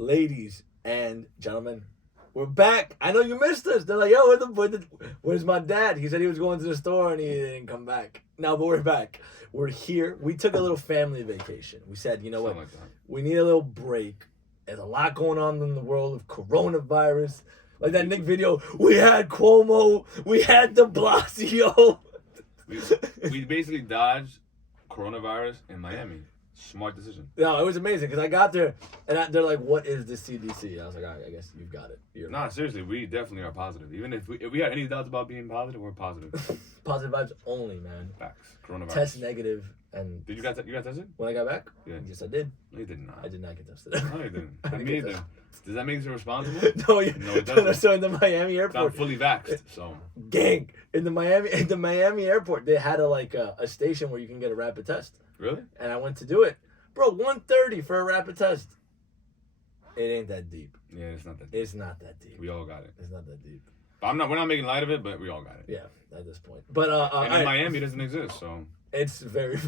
Ladies and gentlemen, we're back. I know you missed us. They're like, yo, where's my dad? He said he was going to the store and he didn't come back. No, but we're back. We're here. We took a little family vacation. We said, you know what? We need a little break. There's a lot going on in the world of coronavirus. Like that Nick video, we had Cuomo, we had de Blasio. We basically dodged coronavirus in Miami. Smart decision. No, it was amazing because I got there and they're like, "What is the CDC?" I was like, "All right, I guess you've got it." Nah, seriously, we definitely are positive. Even if we had any doubts about being positive, we're positive. Positive vibes only, man. Facts. Coronavirus. Test negative and. Did you guys tested? When I got back? Yeah. Yes, I did. No, you did not. I did not get tested. No, you didn't. I mean, either. Does that make you responsible? No, no, it doesn't. So in the Miami airport, I'm fully vaxxed, so. Gang in the Miami airport, they had a station where you can get a rapid test. Really? And I went to do it. Bro, $130 for a rapid test. It ain't that deep. Yeah, it's not that deep. It's not that deep. We all got it. It's not that deep. But we're not making light of it, but we all got it. Yeah, at this point. But and in Miami, it doesn't exist, so. It's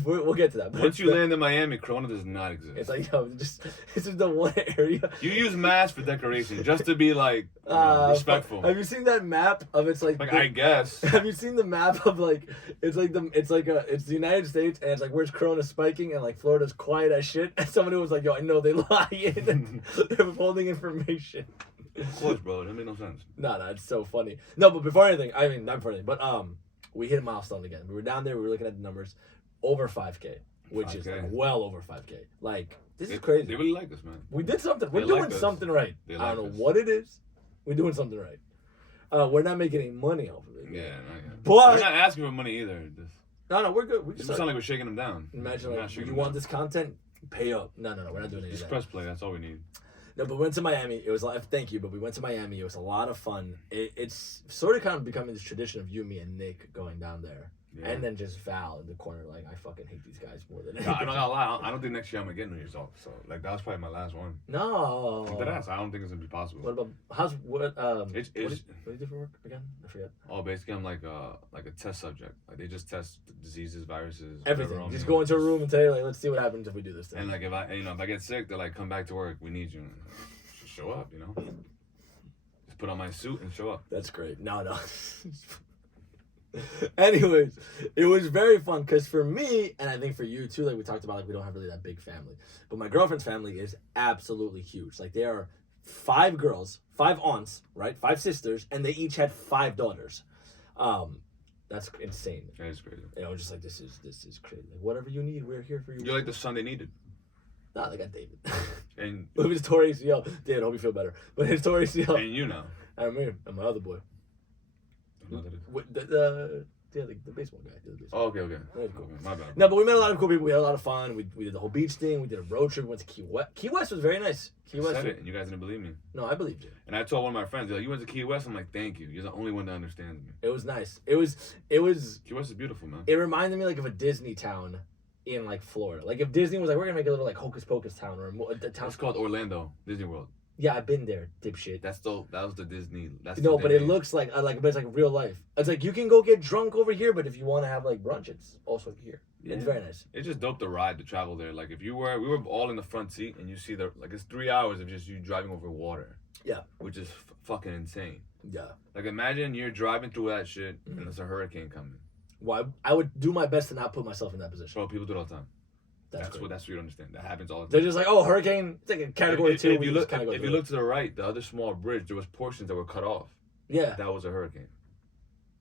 we'll get to that. Once you land in Miami, Corona does not exist. It's like, yo, this is the one area. You use masks for decoration just to be like respectful. Have you seen that map of it's like I guess. Have you seen the map of like it's the United States and it's like where's Corona spiking and like Florida's quiet as shit and somebody was like, yo, I know they lying. They're withholding information. Of course, bro. That made no sense. No, it's so funny. No, but before anything, I mean not before anything, but we hit a milestone again. We were down there. We were looking at the numbers, over 5K, which 5K. Is like well over 5K. Like this is crazy. They really like us, man. We did something. We're doing something right. I don't know what it is. We're doing something right. We're not making any money off of it. Yeah, not yet. But we're not asking for money either. No, we're good. We just sound like we're shaking them down. Imagine like, you want this content? Pay up. No, we're not doing any of that. Just press play. That's all we need. No, but we went to Miami. It was like, thank you, but we went to Miami. It was a lot of fun. It's sort of kind of becoming this tradition of you, me, and Nick going down there. Yeah. And then just Val in the corner, like, I fucking hate these guys more than anything. I'm not gonna lie. I don't think next year I'm gonna get New Year's off. So, like, that was probably my last one. No. I don't think it's gonna be possible. What about, what do you do for work again? I forget. Oh, basically, I'm like a test subject. Like, they just test diseases, viruses, everything. Just go into a room and tell you, like, let's see what happens if we do this thing. And, like, if I get sick, they're like, come back to work. We need you. Just show up, Just put on my suit and show up. That's great. No. Anyways, it was very fun because for me, and I think for you too, like we talked about, like we don't have really that big family, but my girlfriend's family is absolutely huge. Like there are 5 girls, 5 aunts, right? 5 sisters, and they each had 5 daughters. That's insane. That is crazy. Just like this is crazy. Like whatever you need, we're here for you. You're like the son they needed. Nah, they got David. And his Torre ACL. David, hope you feel better. But his Torre ACL. And you know. And me, and my other boy. The baseball guy. Oh, okay. That was cool. Okay, my bad. No, but we met a lot of cool people. We had a lot of fun. We did the whole beach thing. We did a road trip. We went to Key West. Key West was very nice. Key West. I said it, and you guys didn't believe me. No, I believed you. And I told one of my friends, they're like, you went to Key West? I'm like, thank you. You're the only one that understands me. It was nice. It was. Key West is beautiful, man. It reminded me like of a Disney town in like Florida. Like if Disney was like, we're gonna make a little like Hocus Pocus town or a town. It's called Orlando Disney World. Yeah, I've been there, dipshit. That was the Disney. But it looks like but it's like real life. It's like you can go get drunk over here, but if you want to have like brunch, it's also here. Yeah. It's very nice. It's just dope to ride to travel there. Like we were all in the front seat, and you see it's 3 hours of just you driving over water. Yeah, which is fucking insane. Yeah, like imagine you're driving through that shit, and there's a hurricane coming. Well, I would do my best to not put myself in that position. Bro, people do it all the time. That's what you understand. That happens all the time. They're just like, oh, hurricane. It's like a category 2. If you look to the right, the other small bridge, there was portions that were cut off. Yeah, that was a hurricane.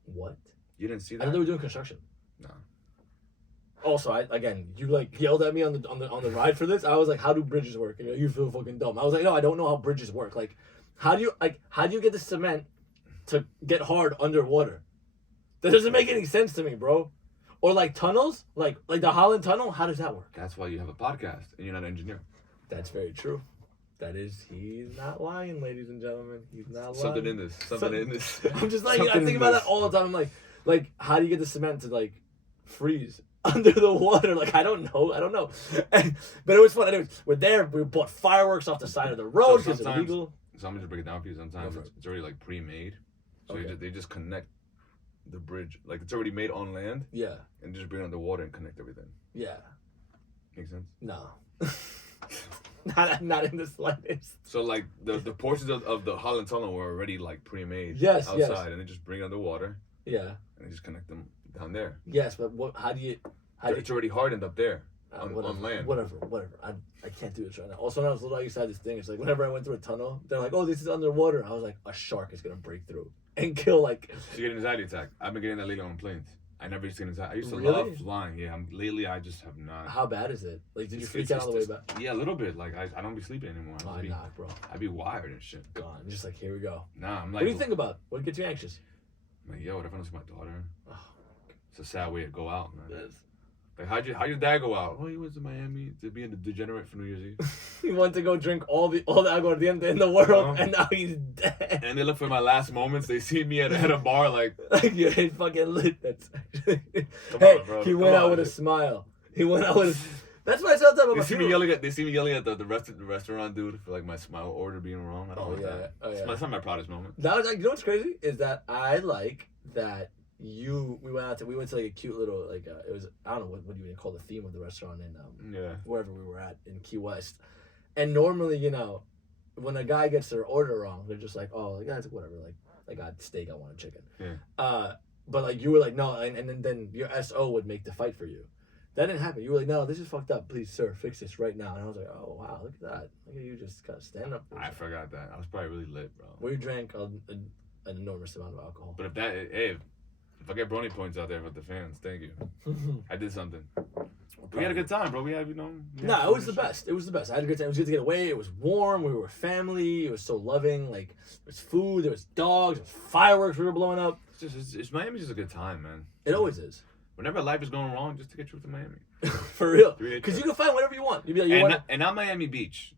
What? You didn't see that? I thought they were doing construction. No. Also, you like yelled at me on the ride for this. I was like, how do bridges work? And you feel fucking dumb. I was like, no, I don't know how bridges work. Like, how do you get the cement to get hard underwater? That doesn't make any sense to me, bro. Or like tunnels, like the Holland Tunnel. How does that work? That's why you have a podcast and you're not an engineer. That's very true. He's not lying, ladies and gentlemen. He's not lying. Something in this. I'm just like, I think about that all the time. I'm like, how do you get the cement to like freeze under the water? Like, I don't know. But it was fun. Anyways, we're there. We bought fireworks off the side of the road because it's illegal. So I'm just break it down for you. Sometimes it's already like pre-made, so they just connect the bridge, like it's already made on land. Yeah. And just bring it underwater and connect everything. Yeah. Makes sense? No. Not in the slightest. So like the portions of the Holland Tunnel were already like pre-made Yes, outside, yes. and they just bring it underwater Yeah. and they just connect them down there. Yes, but how do you? It's already hardened up there on Whatever, land. Whatever. I can't do this right now. Also, when I was little, I used to have this thing. It's like whenever I went through a tunnel, they're like, "Oh, this is underwater." I was like, "A shark is gonna break through and kill like." So you get an anxiety attack. I've been getting that lately on planes. I never used to get anxiety. I used to Really? love flying. Yeah, lately I just have not. How bad is it? Like, did you It's- freak out all the way back? Yeah, a little bit. Like I don't be sleeping anymore. Oh, nah, bro. I'd be wired and shit. Gone. Just like, here we go. Nah, I'm like. What do you think about? What gets you anxious? I'm like, yo, what if I don't see my daughter? Oh, It's a sad way to go out, man. yes. Like, how'd your dad go out? Oh, he went to Miami to be a degenerate for New Year's Eve. He went to go drink all the aguardiente in the world, Uh-huh. and now he's dead. And they look for my last moments. They see me at a bar, like, Like, you're fucking lit. That's Come hey, on, bro. he Come went out on. with a smile. He went out with a. That's why I said that about they my see me funeral. yelling at the restaurant dude for like my order being wrong. I don't like that. Oh, yeah. That's not my proudest moment. That was like, you know what's crazy is that I like that we went to like a cute little like it was, I don't know what you even call the theme of the restaurant in Yeah. wherever we were at in Key West, and normally when a guy gets their order wrong, they're just like, oh, like guys, whatever, like I got steak, I want a chicken. Yeah. But like you were like no, and then your SO would make the fight for you. That didn't happen. You were like, no, this is fucked up. Please, sir, fix this right now. And I was like, oh wow, look at that. Look at you just kind of stand up. I forgot that. I was probably really lit, bro. We drank an enormous amount of alcohol. But if I get brony points out there with the fans, thank you. I did something. We had a good time, bro. We had, No, it was the best. It was the best. I had a good time. It was good to get away. It was warm. We were family. It was so loving. Like, there was food. There was dogs. There was fireworks we were blowing up. Miami's just a good time, man. It always is. Whenever life is going wrong, just take a trip to Miami. For real. 3 Because you can find whatever you want. You'd be like, and not Miami Beach.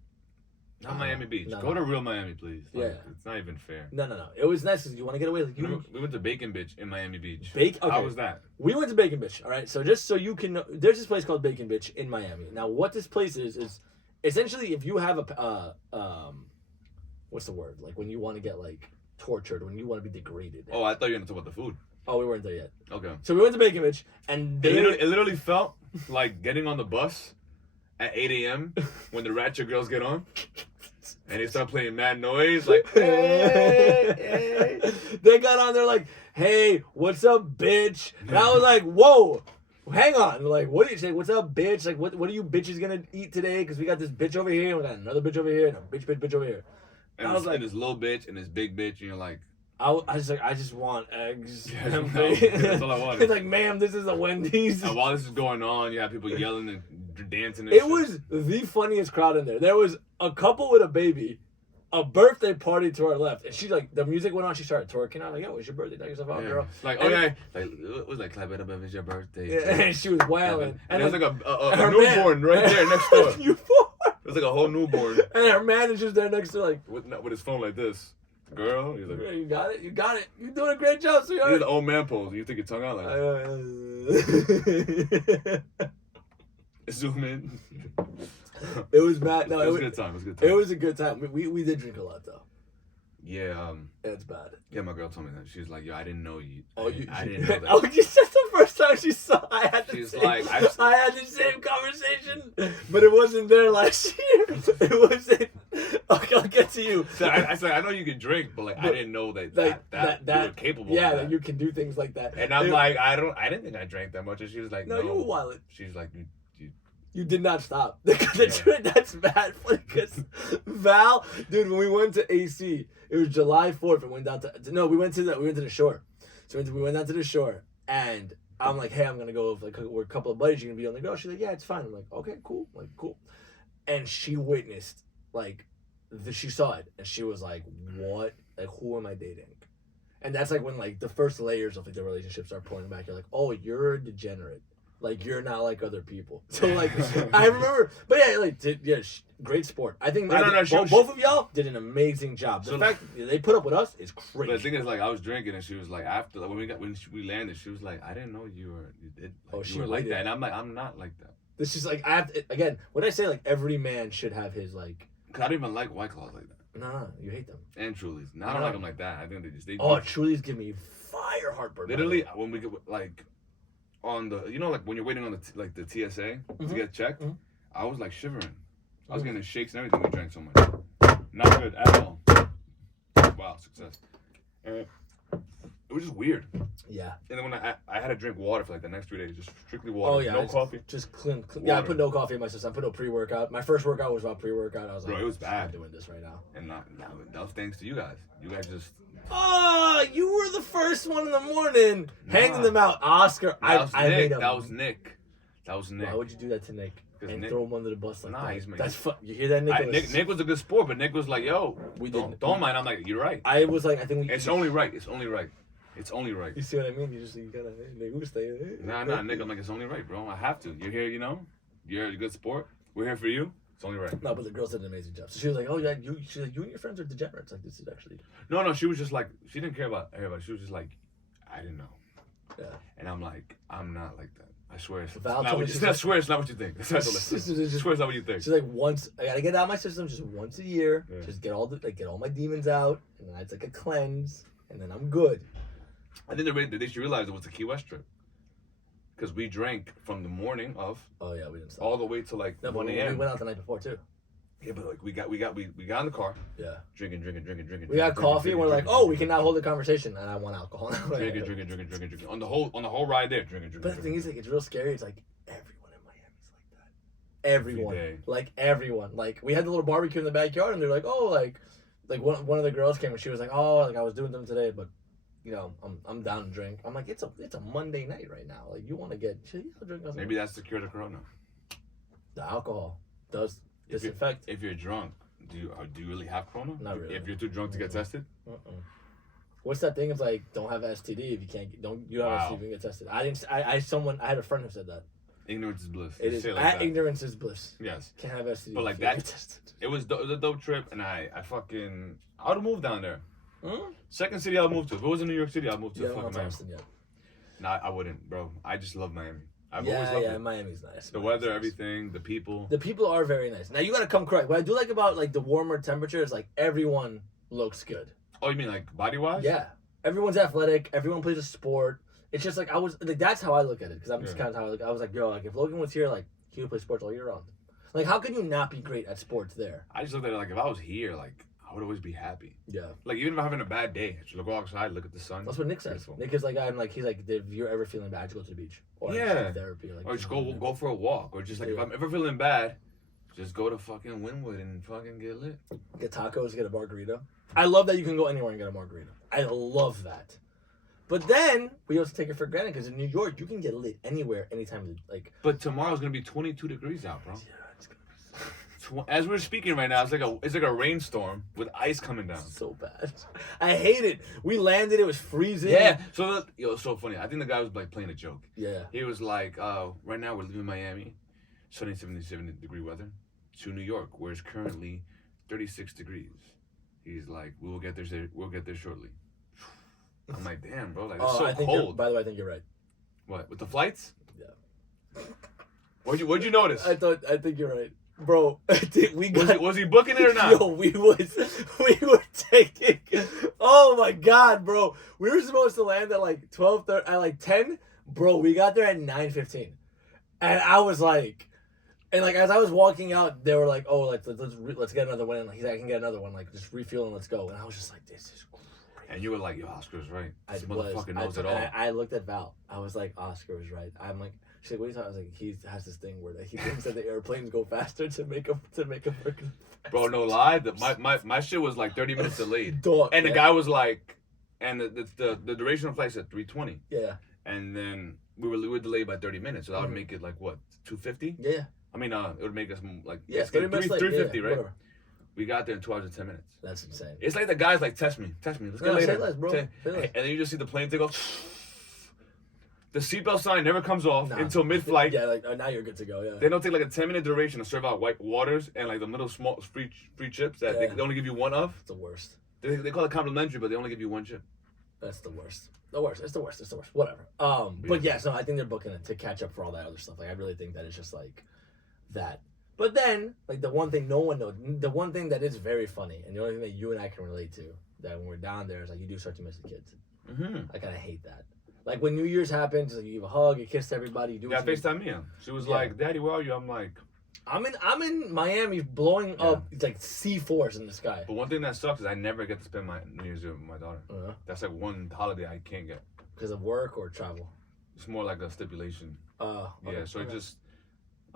Not Miami Beach. no, Go no. to real Miami, please. Like, Yeah. It's not even fair. No. It was nice because you want to get away. Like, We went to Bacon Bitch in Miami Beach. Okay. How was that? We went to Bacon Bitch, all right? So just so you can know, there's this place called Bacon Bitch in Miami. Now, what this place is essentially if you have what's the word? Like when you want to get like tortured, when you want to be degraded. Oh, I thought you were going to talk about the food. Oh, we weren't there yet. Okay. So we went to Bacon Bitch, and It literally felt like getting on the bus at 8 a.m. when the Ratchet girls get on. And they start playing mad noise, like, hey, hey. They got on there like, hey, what's up, bitch? And I was like, whoa, hang on. Like, what do you say? What's up, bitch? Like, what are you bitches gonna eat today? Because we got this bitch over here, and we got another bitch over here, and a bitch over here. And I was like, this little bitch and this big bitch, and you're like, I just want eggs. Yeah, that's all I wanted. It's like, ma'am, this is a Wendy's. and while this is going on, you have people yelling and dancing and It shit. was the funniest crowd in there. There was a couple with a baby, a birthday party to our left, and she like the music went on. She started twerking. I was like, "Yo, it's your birthday. Knock yourself out, Yeah. girl." Like, And- okay, like it was like clap it up if it's your birthday. Yeah, and she was wailing. And there was like a her newborn right there next door. It Newborn. was like a whole newborn And her manager's there next to her, like, with his phone like this. Girl, he's like, "Yeah, you got it. You're doing a great job, you sweetheart." did the old man pose. You take your tongue out like zoom in. It was bad. No, it was a good time. It was a good time. It was a good time. We did drink a lot though. Yeah, It's bad. yeah. My girl told me that. She was like, "Yo, I didn't know you. Oh, I didn't know that." Oh, you said the first time she saw. I had the She's same. like, I had the same conversation, but it wasn't there last year. It wasn't. Okay, I'll get to you. So I said, I know you can drink, but like I didn't know that you were capable. Yeah, of that you can do things like that. And I'm like, I didn't think I drank that much. And she was like, no, you were wild. She's like, You did not stop. That's bad funny because Val, dude, when we went to AC, it was July 4th and went down to we went to the shore. So we went down to the shore and I'm like, hey, I'm gonna go with like we're a couple of buddies, you gonna be on the go. She's like, yeah, it's fine. I'm like, okay, cool. Like, cool. And she witnessed, like, she saw it and she was like, what? Like, who am I dating? And that's like when like the first layers of like the relationship start pulling back. You're like, oh, you're a degenerate. Like, you're not like other people. So, like, I remember, but yeah, like, great sport. I think, both of y'all did an amazing job. The fact that they put up with us is crazy. But the thing is, like, I was drinking, and she was like, after, like, when we landed, she was like, I didn't know you did. Like, she you were like waited. that, and I'm like, I'm not like that. This is like, I have to, again, when I say like every man should have his like. Cause I don't even like White Claws like that. No, you hate them. And Trulies. No, I don't like them like that. I think they Oh, Trulies give me fire heartburn. Literally, when we get like. On the, like when you're waiting on the TSA to get checked, I was like shivering, I was getting the shakes and everything. We drank so much. Not good at all. Wow, success. And it was just weird. Yeah. And then when I had to drink water for like the next 3 days, just strictly water. Oh yeah. No coffee. Just clean. Yeah, I put no coffee in my system. I put no pre-workout. My first workout was about pre-workout. I was like, bro, it was bad. I'm doing this right now. And that was thanks to you guys. You guys just. Oh, you were the first one in the morning hanging them out, Oscar. That was Nick. Why would you do that to Nick? And Nick, throw him under the bus like that? He's That's fun. You hear that, Nick? Nick was a good sport, but Nick was like, "Yo, don't mind." I'm like, "You're right." I was like, I think it's only right. It's only right. It's only right. You see what I mean? You gotta stay. Nah, Nick. I'm like, it's only right, bro. I have to. You're here, You're a good sport. We're here for you. It's only right. No, but the girls did an amazing job. So she was like, "Oh yeah, she's like, you and your friends are degenerates. Like this is actually." No. She was just like, she didn't care about everybody. She was just like, I didn't know. Yeah. And I'm like, I'm not like that. I swear it's not what you think. I swear it's not what you think. She's like, I gotta get it out of my system just once a year. Yeah. Just get all my demons out, and then it's like a cleanse, and then I'm good. I think they should realize it was a Key West trip. Because we drank from the morning of. Oh yeah, we didn't stop. All the way to like 1 a.m. We went out the night before too. Yeah, but like we got in the car. Yeah. Drinking. We got coffee and we're like, oh, we can now hold the conversation, and I want alcohol. Drinking. On the whole ride there, drinking. But the thing is, like, it's real scary. It's like everyone in Miami's like that. Everyone. Like we had the little barbecue in the backyard, and they're like, oh, like one of the girls came and she was like, oh, like I was doing them today, but. I'm down to drink. I'm like, it's a Monday night right now. Like, you want to get drink. Maybe that's the cure to Corona. The alcohol does disinfect. If you're drunk, do you really have Corona? Not really. If you're too drunk to get tested. What's that thing? It's like, don't have STD if you can't. You don't have STD if you can get tested. I had a friend who said that. Ignorance is bliss. It is. Like ignorance is bliss. Yes. Can't have STD. But like that, it was a dope trip, and I would have moved down there. Second city I'll move to. If it was in New York City, I'll move to fucking Miami. Nah, I wouldn't, bro. I just love Miami. I've always loved it. Miami's nice. The weather, everything, the people. The people are very nice. Now you gotta come correct. What I do like about like the warmer temperatures, like everyone looks good. Oh, you mean like body wise? Yeah, everyone's athletic. Everyone plays a sport. It's just like that's how I look at it because I'm just kind of how I was like, yo, like if Logan was here, like he would play sports all year round. Like how can you not be great at sports there? I just looked at it like if I was here, like. I would always be happy. Yeah. Like even if I'm having a bad day, I should go outside, look at the sun. That's what Nick says. Nick is like, he's like, if you're ever feeling bad, just go to the beach. Or therapy. Like, or just go for a walk. Or just like if I'm ever feeling bad, just go to fucking Wynwood and fucking get lit. Get tacos, get a margarita. I love that you can go anywhere and get a margarita. I love that. But then we also take it for granted because in New York you can get lit anywhere, anytime. Like. But tomorrow's gonna be 22 degrees out, bro. Yeah. As we're speaking right now, it's like a rainstorm with ice coming down. So bad. I hate it. We landed. It was freezing. Yeah. So it's so funny. I think the guy was like playing a joke. Yeah. He was like, right now we're leaving Miami, sunny 77 degree weather, to New York, where it's currently 36 degrees. He's like, we'll get there shortly. I'm like, damn, bro, like it's so cold. By the way, I think you're right. What, with the flights? Yeah. What'd you notice? I think you're right. Bro, was he booking it or not? Yo, we were taking. Oh my god, bro! We were supposed to land at like 12:30, at like 10. Bro, we got there at 9:15, and I was like, and like as I was walking out, they were like, "Oh, like let's get another one." And he's like, "I can get another one. Like just refuel and let's go." And I was just like, "This is great." And you were like, "Yo, Oscar's right. This motherfucker knows it all." I looked at Val. I was like, "Oscar was right." I'm like. She's like, what are you talking? I was like, he has this thing where he thinks that the airplanes go faster to make a freaking. Bro, no lie. My shit was like 30 minutes delayed. And the guy was like, and the duration of flight's at 3:20. Yeah. And then we were delayed by 30 minutes, so that would make it like what, 250? Yeah. I mean, it would make us like 30 minutes late. 350, right? Whatever. We got there in 2 hours and 10 minutes. That's insane. It's like the guy's like, test me. Let's get later. Say less, bro. Say less. And then you just see the plane take off. The seatbelt sign never comes off until mid-flight. Yeah, like now you're good to go. Yeah. They don't take like a 10-minute duration to serve out white waters and like the little small free chips that they only give you one of. It's the worst. They call it complimentary, but they only give you one chip. That's the worst. It's the worst. Whatever. But yeah, so I think they're booking it to catch up for all that other stuff. Like I really think that it's just like that. But then, like the one thing no one knows, the one thing that is very funny, and the only thing that you and I can relate to, that when we're down there is like you do start to miss the kids. Mm-hmm. I kind of hate that. Like when New Year's happens, like you give a hug, you kiss everybody, you do. Yeah, FaceTime Mia. She was like, "Daddy, where are you?" I'm like, I'm in Miami, blowing up like C4s in the sky. But one thing that sucks is I never get to spend my New Year's Eve with my daughter. That's like one holiday I can't get. Because of work or travel? It's more like a stipulation. Okay. Yeah, so it just,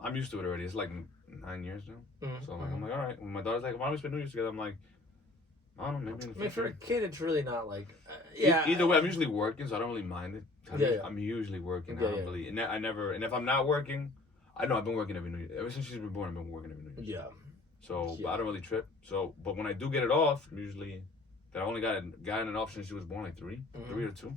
I'm used to it already. It's like 9 years now. So I'm like, all right. When my daughter's like, why don't we spend New Year's together? I'm like, I don't know, maybe in the future. For a kid, it's really not like, Either way, I'm usually working, so I don't really mind it. I'm usually working. Yeah, I don't really, and I never, and if I'm not working, I know I've been working every New Year. Ever since she's been born, I've been working every New Year. Yeah. So but I don't really trip. So, but when I do get it off, I'm usually, that I only gotten it off since she was born, like 3 or 2. So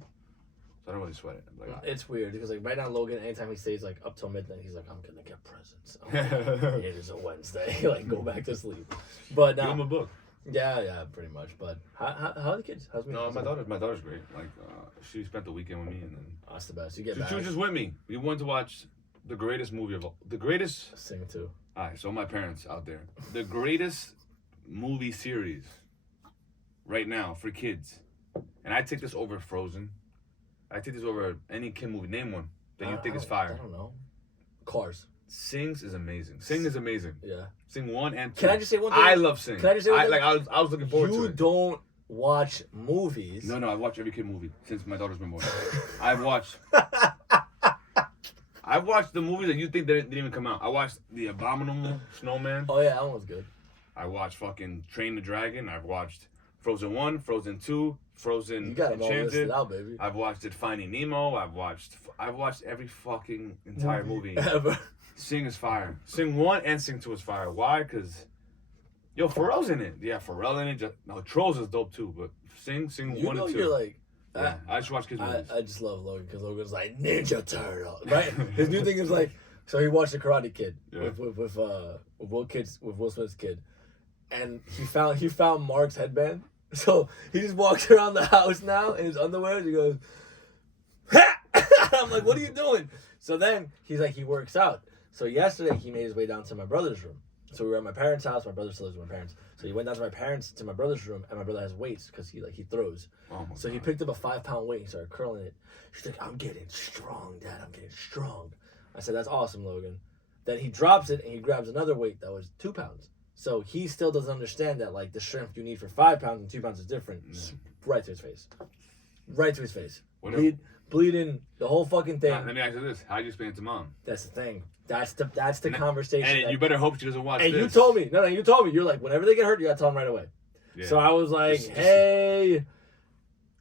I don't really sweat it. Like, it's weird because like right now Logan, anytime he stays like up till midnight, he's like, I'm gonna get presents. Like, it is a Wednesday. Like, go back to sleep. But give him a book. Yeah, pretty much. But how are the kids? How's my daughter's great. Like, she spent the weekend with me, and then that's the best. You get she was just with me. We went to watch the greatest movie of all. The greatest. Sing too. All right, so my parents out there, the greatest movie series right now for kids, and I take this over Frozen. I take this over any kid movie. Name one that you think is fire. I don't know. Cars. Sing's is amazing. Sing is amazing. Yeah. Sing 1 and 2. Can I just say one thing? I love Sing. Can I just say one thing? I was looking forward to it. You don't watch movies. No, I watch every kid movie since my daughter's been born. I've watched the movies that you think didn't even come out. I watched The Abominable Snowman. Oh yeah, that one was good. I watched fucking Train the Dragon. I've watched Frozen 1, Frozen 2, Frozen You got them all Enchanted. listed out, baby. I've watched it Finding Nemo. I've watched every fucking entire movie. Ever. Sing is fire. Sing 1 and Sing 2 is fire. Why? Because, yo, Pharrell's in it. Yeah, Pharrell in it. No, Trolls is dope too, but Sing 1 and 2. You're like, yeah, I just watch kids movies. I just love Logan because Logan's like Ninja Turtle, right? His new thing is like, so he watched The Karate Kid with Will Smith's kid, and he found Mark's headband. So he just walks around the house now in his underwear. And he goes, ha! I'm like, what are you doing? So then he's like, he works out. So yesterday he made his way down to my brother's room. So we were at my parents' house. My brother still lives with my parents. So he went down to my brother's room, and my brother has weights because he throws. Oh my so God. he picked up a 5-pound weight and started curling it. She's like, I'm getting strong, Dad. I'm getting strong. I said, that's awesome, Logan. Then he drops it and he grabs another weight that was 2 pounds. So he still doesn't understand that like the strength you need for 5 pounds and 2 pounds is different. Right to his face. Right to his face. Bleeding the whole fucking thing. Let me ask you this: how do you explain it to Mom? That's the thing. That's the conversation. And you better hope she doesn't watch this. And you told me. No, you told me. You're like, whenever they get hurt, you gotta tell them right away. Yeah. So I was like, hey,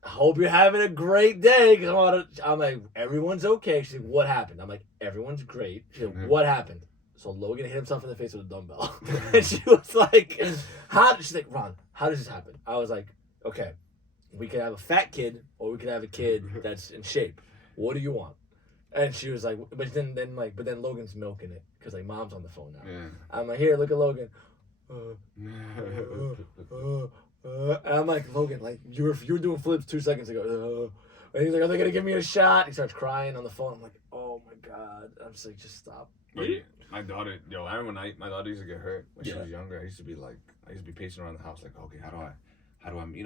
I hope you're having a great day. Cause I'm like, everyone's okay. She's like, what happened? I'm like, everyone's great. She's like, what happened? So Logan hit himself in the face with a dumbbell. And she was like, she's like, Ron, how does this happen? I was like, okay, we could have a fat kid or we could have a kid that's in shape. What do you want? And she was like, but then Logan's milking it because like Mom's on the phone now. Yeah. I'm like, here, look at Logan. And I'm like, Logan, like you were doing flips 2 seconds ago. And he's like, are they gonna give me a shot? He starts crying on the phone. I'm like, oh my God. I'm just like, just stop. Wait, my daughter, I remember when my daughter used to get hurt when she was younger. I used to be pacing around the house like, okay, how do I,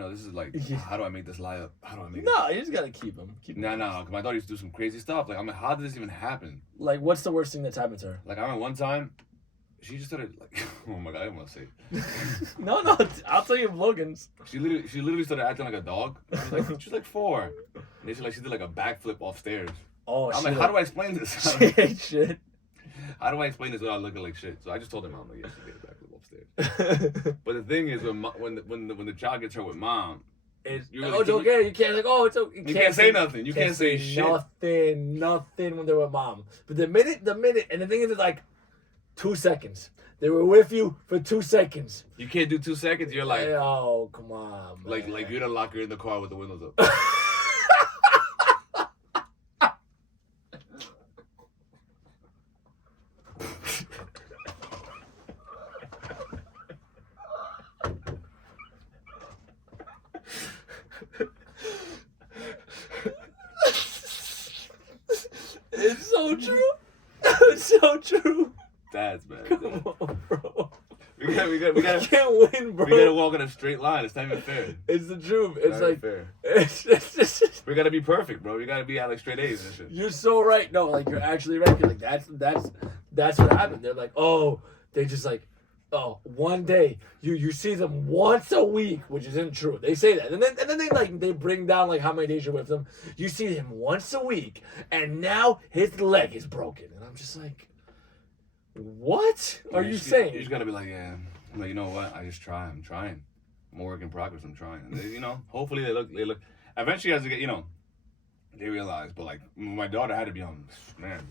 this is like, how do I make this lie up? How do I make No, you just gotta keep him. No, because my daughter used to do some crazy stuff. Like, I'm like, how did this even happen? Like, what's the worst thing that's happened to her? Like, I remember one time, she just started, like, oh my God, I didn't want to say it. No, I'll tell you Logan's. She literally started acting like a dog. She was like 4. And then she did like a backflip off stairs. Oh, I'm like, how do I explain this? She ain't shit. How do I explain this without looking like shit? So I just told her Mom, like, yeah, she did a backflip upstairs. But the thing is, when the child gets hurt with Mom, it's okay. You can't like, oh, it's okay. You can't say nothing. You can't say shit. Nothing when they're with Mom. But the minute, and the thing is, it's like 2 seconds. They were with you for 2 seconds. You can't do 2 seconds. You're like, oh, come on, man. Like you're the locker in the car with the windows up. It's so true. It's so true. That's bad. Come on, bro. We we We gotta can't win, bro. we gotta walk in a straight line. It's not even fair. It's the truth. It's Not even like fair. it's just, We gotta be perfect, bro. We gotta be at like straight A's and shit. you're so right. No, like you're actually right. Like that's what happened. They're like, oh, they just like, oh, one day you see them once a week, which isn't true. They say that, and then they bring down like how many days you're with them. You see him once a week, and now his leg is broken, and I'm just like, what are you saying? You just gotta be like, yeah. I'm like, you know what? I just try. I'm trying. I'm a work in progress. I'm trying. And they, hopefully they look. Eventually, as they get, they realize. But like, my daughter had to be on. Man,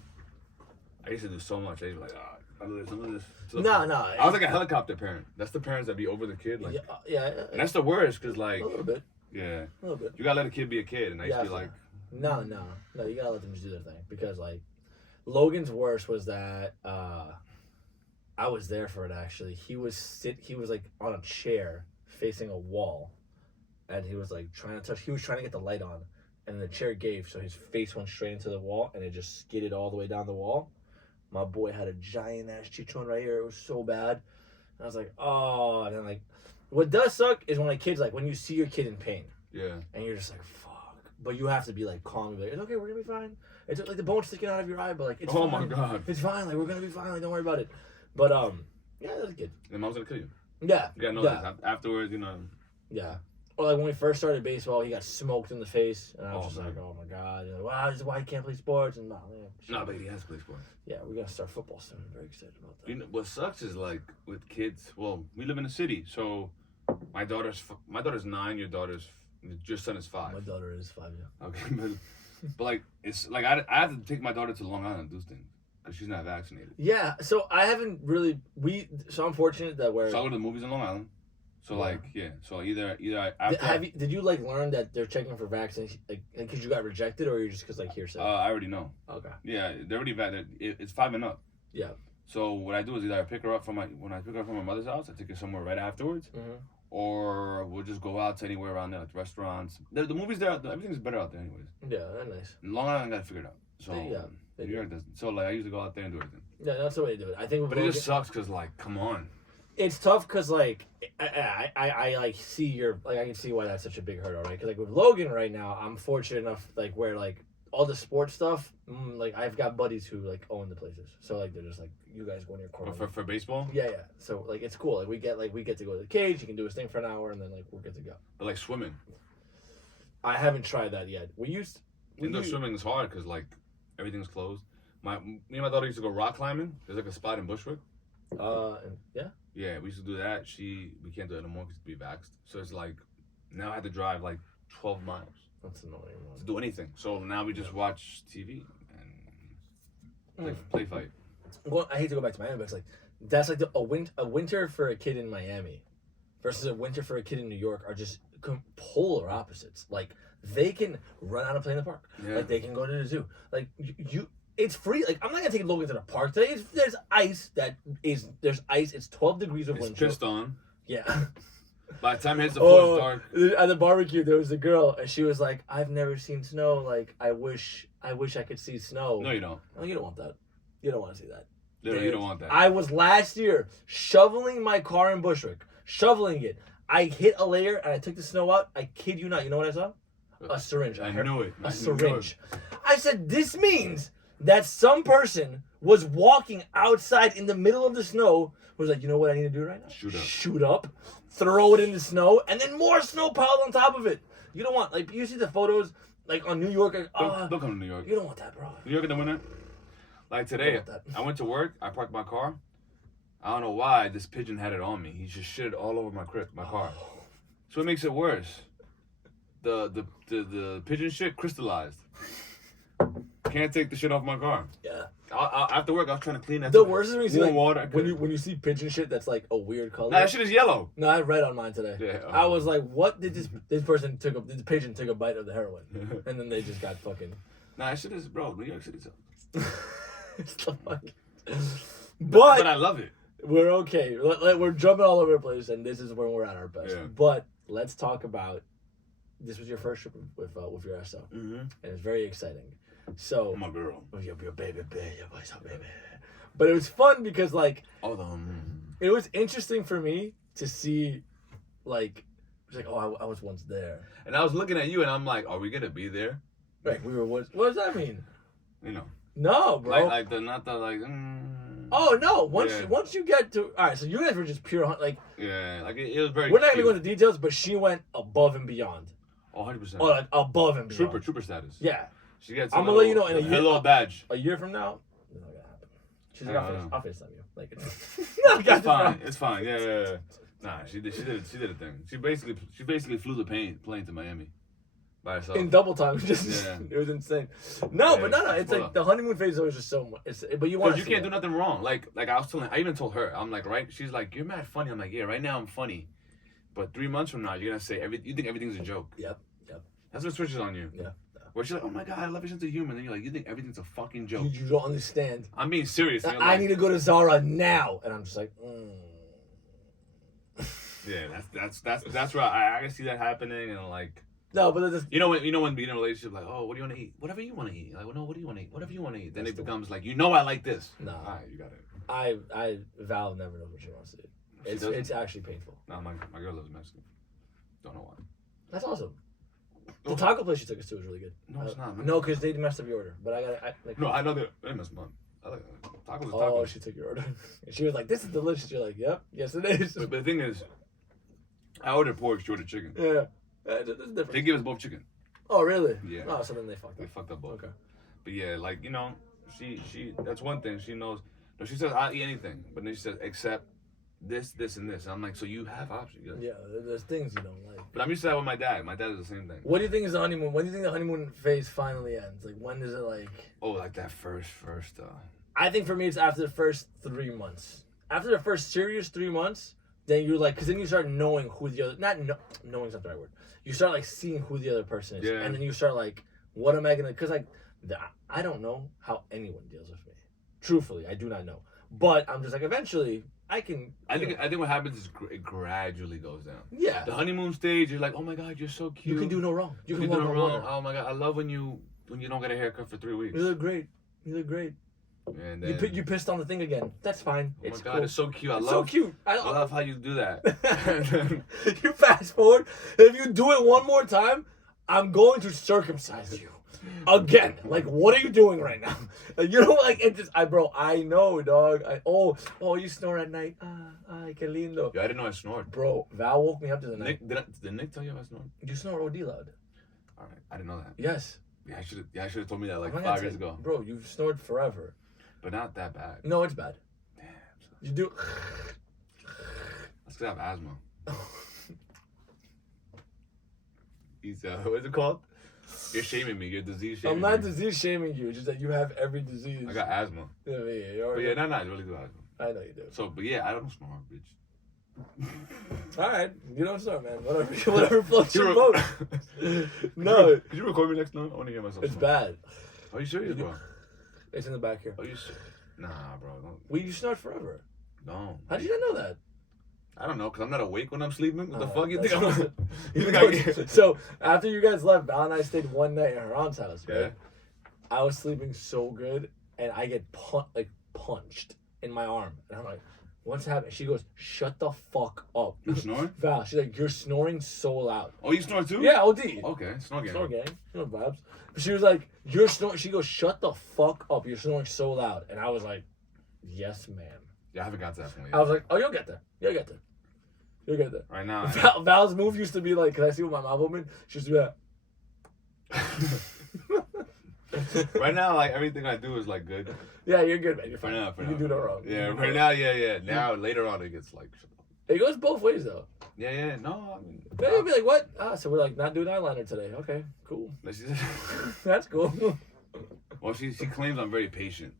I used to do so much. I used to be like, I do this, I do this. So, No. I was like a helicopter parent. That's the parents that be over the kid. Like, yeah. And that's the worst, cause like, A little bit. yeah, A little bit. you gotta let a kid be a kid. And I used to be like, No, you gotta let them just do their thing because like, Logan's worst was that I was there for it actually. He was like on a chair facing a wall, and he was like trying to get the light on, and the chair gave, so his face went straight into the wall, and it just skidded all the way down the wall. My boy had a giant ass chichon right here. It was so bad. And I was like, oh, and then like, what does suck is when a kid's like, when you see your kid in pain, yeah, and you're just like, fuck, but you have to be like calm, like, it's okay, we're gonna be fine. It's like the bone's sticking out of your eye, but like, it's oh fine. my god, It's fine. Like, we're gonna be fine. Like, don't worry about it. But yeah, that was good. and mom's gonna kill you. Yeah. You gotta know that. Afterwards, Yeah. Or like when we first started baseball, he got smoked in the face, and I was Oh, just man. like, oh my god, wow, this is why he can't play sports. And No, but he has to play sports. Yeah, we're gonna start football soon. I'm very excited about that. What sucks is like with kids. Well, we live in a city, so my daughter's 9. Your son is 5. My daughter is 5. Yeah. Okay, but like it's like I have to take my daughter to Long Island and do things because she's not vaccinated. Yeah. So I haven't really. So I'm fortunate that So I go to the movies in Long Island. So so either after Did you like learn that they're checking for vaccines like because you got rejected or you just because like hearsay? I already know. Okay. Yeah, they're already it's 5 and up. Yeah. So what I do is either I pick her up from my mother's house, I take her somewhere right afterwards, or we'll just go out to anywhere around there, like restaurants. The movies there, everything's better out there anyways. Yeah, that's nice. In Long Island, I gotta figure it out. So They New York doesn't. So like I usually go out there and do everything. Yeah, that's the way to do it. I think. But it just sucks because like, come on. It's tough because like I like see your like I can see why that's such a big hurdle, right? Because like with Logan right now, I'm fortunate enough like where like all the sports stuff, like I've got buddies who like own the places, so like they're just like, you guys go in your corner. For baseball. Yeah. So like it's cool. Like we get to go to the cage. He can do his thing for an hour, and then like we're good to go. But like swimming. I haven't tried that yet. Indoor swimming is hard because like everything's closed. Me and my daughter used to go rock climbing. There's like a spot in Bushwick. Yeah. Yeah, we used to do that. We can't do it anymore because we vaxxed. So it's like, now I have to drive like 12 miles. That's annoying. To do anything. So now we just watch TV and play fight. Well, I hate to go back to Miami, but it's like, that's like a winter for a kid in Miami versus a winter for a kid in New York are just polar opposites. Like, they can run out and play in the park. Yeah. Like, they can go to the zoo. Like, it's free. Like, I'm not gonna take Logan to the park today. There's ice. There's ice. It's 12 degrees of wind chill. It's pissed on. Yeah. By the time it hits the floor, it's dark. At the barbecue, there was a girl, and she was like, "I've never seen snow. Like, I wish I could see snow." No, you don't. No, you don't want that. You don't want to see that. You don't want that. I was last year shoveling my car in Bushwick, shoveling it. I hit a layer and I took the snow out. I kid you not. You know what I saw? A syringe. I knew it. A syringe. I said, this means that some person was walking outside in the middle of the snow, was like, you know what I need to do right now? Shoot up, throw it in the snow, and then more snow piled on top of it. You don't want, like, you see the photos, like, on New York. Like, don't come to New York. You don't want that, bro. New York in the winter? Like today, I went to work, I parked my car. I don't know why this pigeon had it on me. He just shit all over my car. So it makes it worse. The pigeon shit crystallized. Can't take the shit off my car. Yeah. After work, I was trying to clean that. The worst is when you see warm like, water. when you see pigeon shit that's like a weird color. Nah, that shit is yellow. No, I read on mine today. Yeah. I was like, what did this pigeon took a bite of the heroin, and then they just got fucking. Nah, that shit is, bro. New York City sucks. It's the fuck. But I love it. We're okay. We're jumping all over the place, and this is when we're at our best. Yeah. But let's talk about. This was your first trip with your SO, and it's very exciting. So my girl, your baby, your boy's a baby. But it was fun because like it was interesting for me to see, like, it's like, oh, I was once there. And I was looking at you, and I'm like, are we gonna be there? Like, we were once. What does that mean? You know, No, bro. like the not the like. Oh no! Yeah. Once you get to, all right. So you guys were just pure like. Yeah, like it was very. We're not gonna cute. go into details, but she went above and beyond. Oh, 100%. Oh, like above and beyond. Trooper status. Yeah. She gets. I'm gonna let you know in a year. little badge. A year from now, it's not gonna happen. She's like, I'll FaceTime you. Like, It's fine. It's fine. Yeah. Nah, she did a thing. She basically flew the plane to Miami by herself. In double time, it was insane. No, Yeah, but it's like the honeymoon phase is always just so much. But you want you can't do nothing wrong. Like I even told her, I'm like, right? She's like, you're mad funny. I'm like, yeah, right now I'm funny, but 3 months from now you're gonna say you think everything's a joke. Yep. That's what switches on you. Yeah. Where she's like, oh my god, I love your sense of humor. And then you're like, you think everything's a fucking joke. You don't understand. I'm being serious. I need to go to Zara now, and I'm just like, Yeah, that's right. I can see that happening, and like. No, but it's you know when being in a relationship, like, oh, what do you want to eat? Whatever you want to eat. Like, well, no, what do you want to eat? Whatever you want to eat. Then it becomes like, I like this. No. All right, you got it. I Val never knows what she wants to eat. It's actually painful. No, my girl loves Mexican. Don't know why. That's awesome. The taco place you took us to was really good. No, it's not. Man. No, because they messed up your order. But No, I know they messed up. I like tacos. Is Oh, tacos. she took your order. And she was like, "This is delicious." You're like, "Yep, yes it is." But the thing is, I ordered pork. She ordered chicken. Yeah, that's different. They give us both chicken. Oh, really? Yeah. Oh, so then they fucked up. They fucked up both. Okay. But yeah, like she that's one thing she knows. No, she says I'll eat anything, but then she says except this, and this. And I'm like, so you have options. Yeah, there's things you don't like. But I'm used to that with my dad. My dad is the same thing. What do you think is the honeymoon? When do you think the honeymoon phase finally ends? Like, when does it like? Oh, like that first. I think for me, it's after the first 3 months. After the first serious 3 months, then you're like, because then you start knowing who the other. Knowing's not the right word. You start like seeing who the other person is, and then you start like, what am I gonna? Because like, I don't know how anyone deals with me. Truthfully, I do not know. But I'm just like, eventually, I can. I think what happens is it gradually goes down. Yeah. The honeymoon stage, you're like, oh my god, you're so cute. You can do no wrong. You can do no wrong. Oh my god, I love when you don't get a haircut for 3 weeks. You look great. And then, You pissed on the thing again. That's fine. Oh my god, cool. it's so cute. It's so cute. I love how you do that. You fast forward. If you do it one more time, I'm going to circumcise you again. Like, what are you doing right now? You know, like, it just, I know, dog. You snore at night. Ay, qué lindo. Yeah, I didn't know I snored. Bro, Val woke me up to the night. Did Nick tell you I snored? You snore OD loud. All right, I didn't know that. Yes. Yeah, I should have told me that like I'm 5 years ago. Bro, you've snored forever. But not that bad. No, it's bad. Damn. You do. That's because I have asthma. What's it called? You're shaming me. You're disease shaming I'm not me. disease shaming you. It's just that you have every disease. I got asthma. Yeah, But yeah, I really do asthma. I know you do. So, but yeah, I don't snore, bitch. All right, you don't snore, man. Whatever floats your boat. No, Could you record me next time? I want to hear myself. it's snore. bad. Are you serious, bro? It's in the back here. Are you serious? Nah, bro. You snored forever. No. How did you not know that? I don't know, because I'm not awake when I'm sleeping. What the fuck you that's think I'm... So, after you guys left, Val and I stayed one night at her aunt's house, right? Yeah. I was sleeping so good, and I get punched in my arm. And I'm like, what's happening? She goes, shut the fuck up. You snoring? Val, she's like, you're snoring so loud. Oh, you snore too? Yeah, OD. Okay, snore gang. Snore gang. You know vibes. But she was like, you're snoring. She goes, shut the fuck up. You're snoring so loud. And I was like, yes, ma'am. Yeah, I haven't got to that point yet. I was like, oh, you'll get there. You'll get there. Right now. Val's move used to be like, can I see what my mouth open? She used to be like. Right now, like, everything I do is, like, good. Yeah, you're good, man. You're For fine. now. You can do no wrong. Yeah, right now, yeah. Now, later on, it gets, like... It goes both ways, though. Yeah, no, I mean... Then you'll be like, what? So we're like, not doing eyeliner today. Okay, cool. That's cool. Well, she claims I'm very patient.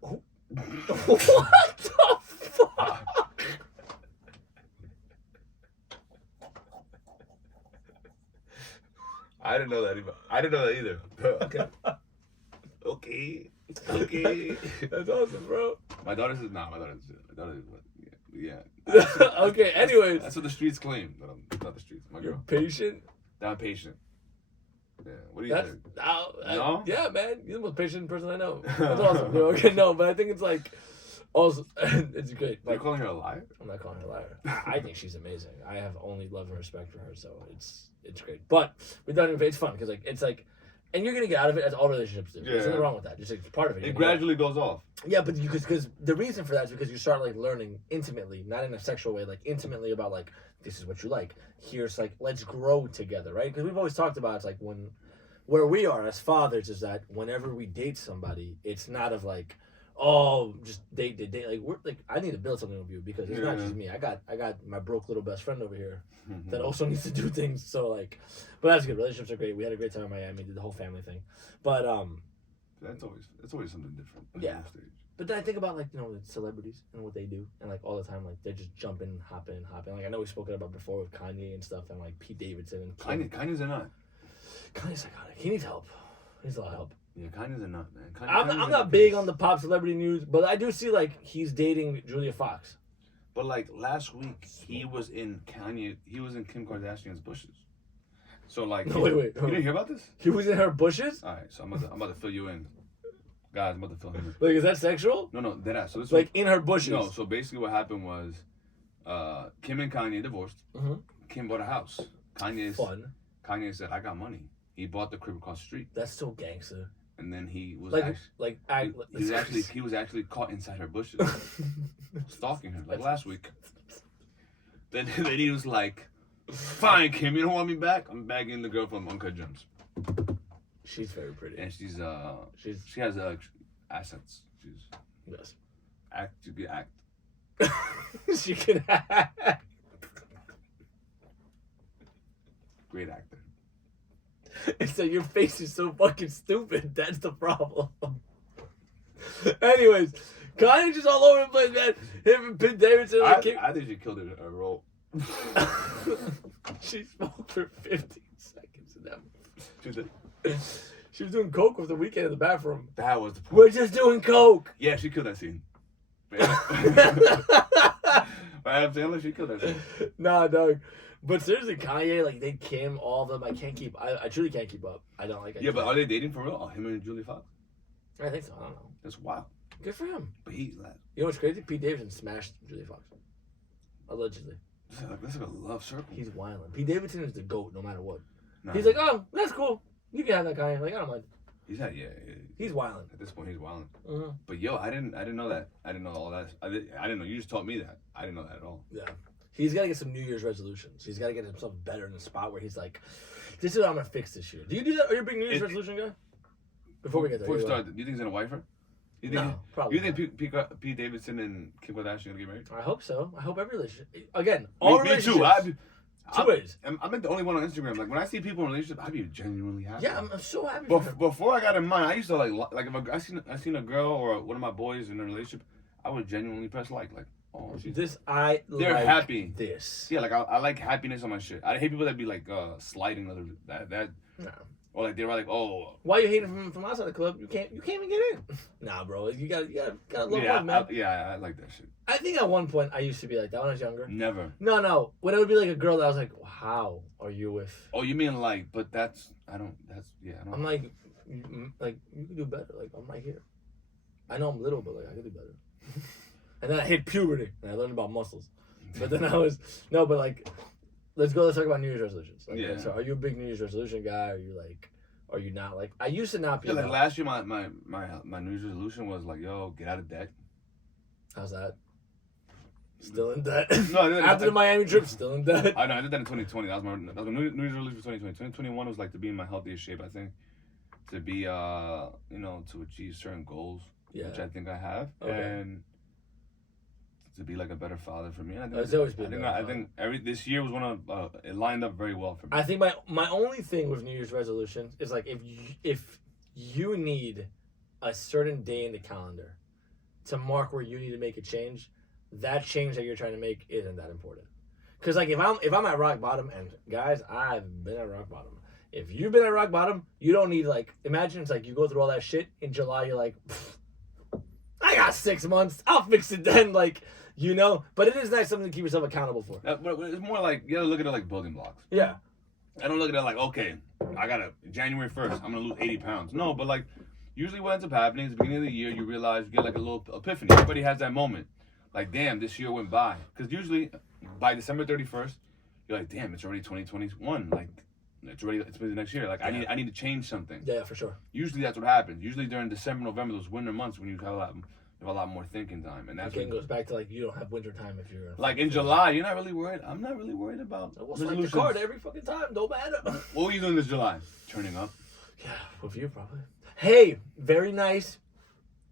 What the fuck? I didn't know that either. Okay. That's awesome, bro. My daughter says, yeah. Okay, anyways. That's what the streets claim. But I'm not the streets. My You're girl. patient? I'm patient. Yeah. What do you think? No? Yeah, man. You're the most patient person I know. That's awesome, bro. Okay, no, but I think it's like, Also, it's great. You're Like, calling her a liar? I'm not calling her a liar. I think she's amazing. I have only love and respect for her, so it's great. But it's fun because it's like, and you're gonna get out of it as all relationships do. There's nothing wrong with that. Just like, part of it. It gradually goes off. Yeah, but because the reason for that is because you start like learning intimately, not in a sexual way, like intimately about like this is what you like. Here's like let's grow together, right? Because we've always talked about it's like where we are as fathers is that whenever we date somebody, it's not of like, oh, just date. Like we're like I need to build something with you because it's not just me. I got my broke little best friend over here that also needs to do things. So like, but that's good. Relationships are great. We had a great time in Miami. Did the whole family thing, but that's always something different. Yeah. But then I think about like the celebrities and what they do and like all the time like they're just jumping, hopping. Like I know we've spoken about before with Kanye and stuff and like Pete Davidson and Kanye's a nut. Kanye's psychotic. He needs help. He needs a lot of help. Yeah, Kanye's a nut, man. I'm not big on the pop celebrity news, but I do see like he's dating Julia Fox. But like last week, he was in Kim Kardashian's bushes. So like, no, wait. You didn't hear about this? He was in her bushes. All right, so I'm about to fill you in, guys. I'm about to fill him in. Like, is that sexual? No, deadass. So this like in her bushes. No, so basically what happened was, Kim and Kanye divorced. Mm-hmm. Kim bought a house. Kanye said, "I got money." He bought the crib across the street. That's so gangster. And then he was he was actually caught inside her bushes, stalking her like last week. Then he was like, "Fine, Kim, you don't want me back? I'm bagging the girl from Uncut Gems." She's very pretty, and she has assets. Yes. She can act. She can act. Great actor. So your face is so fucking stupid. That's the problem. Anyways, Kanye just all over the place, man. Him and Pete Davidson. I think she killed her role. She smoked for 15 seconds in that movie. She was doing coke with The Weeknd in the bathroom. That was the point. We're just doing coke. Yeah, she killed that scene. She killed that scene. Nah, dog. But seriously, Kanye, like they Kim, all of them. I truly can't keep up. I don't like. Yeah, but are they dating for real? Oh, him and Julia Fox? I think so. I don't know. That's wild. Good for him. But you know what's crazy? Pete Davidson smashed Julia Fox. Allegedly. That's like a love circle. He's wilding. Pete Davidson is the GOAT no matter what. Nah. He's like, oh, that's cool. You can have that guy. Like, I don't mind. He's wilding. At this point, he's wilding. Mm-hmm. But yo, I didn't know that. I didn't know all that. I didn't know. You just taught me that. I didn't know that at all. Yeah. He's got to get some New Year's resolutions. He's got to get himself better in a spot where he's like, this is what I'm going to fix this year. Do you do that? Are you a big New Year's resolution guy? Before we get there. Before we start, do you think he's going to wife her? No, probably You think Pete Davidson and Kim Kardashian going to get married? I hope so. I hope every relationship. Again, all relationships. Me too. Two ways. I'm like the only one on Instagram. Like when I see people in relationships, I'd be genuinely happy. Yeah, I'm so happy. Before I got in mine, I used to like if I seen a girl or one of my boys in a relationship, I would genuinely press like, oh, they're like happy. This. Yeah, like I like happiness on my shit. I hate people that be like sliding other that. No. Or like they're like, oh. Why are you hating from outside the club? You can't even get in. Nah, bro, you gotta love love, man. I like that shit. I think at one point I used to be like that when I was younger. Never. No. When it would be like a girl that I was like, how are you with? Oh, you mean like? But I don't. I'm like you can do better. Like I'm right here. I know I'm little, but like I can do better. And then I hit puberty and I learned about muscles. But then let's talk about New Year's resolutions. Like, yeah. So are you a big New Year's resolution guy? Are you not like? I used to not be. Yeah, like last year, my New Year's resolution was like, yo, get out of debt. How's that? Still in debt. No, after the Miami trip, still in debt. I know. I did that in 2020. That was my New Year's resolution for 2020. 2021 was like to be in my healthiest shape. I think to be to achieve certain goals, which I think I have, and to be like a better father for me. And I think this year was one of it lined up very well for me. I think my only thing with New Year's resolutions is like if you need a certain day in the calendar to mark where you need to make a change, that change that you're trying to make isn't that important. Because like if I'm at rock bottom, and guys, I've been at rock bottom. If you've been at rock bottom, you don't need like imagine it's like you go through all that shit in July. You're like, I got 6 months. I'll fix it then. Like. But it is nice something to keep yourself accountable for. But it's more like you gotta look at it like building blocks. Yeah. I don't look at it like, okay, I gotta January 1st, I'm gonna lose 80 pounds. No, but like usually what ends up happening is the beginning of the year, you realize, you get like a little epiphany. Everybody has that moment. Like, damn, this year went by. Because usually by December 31st, you're like, damn, it's already 2021. Like, it's been the next year. Like, I need to change something. Yeah, for sure. Usually that's what happens. Usually during December, November, those winter months when you have a lot more thinking time. And that's Again, goes back to like you don't have winter time if you're like in July. You're not really worried. I'm not really worried about we'll swipe the card every fucking time. Don't matter. What were you doing this July? Turning up. Yeah, with you probably. Hey, very nice.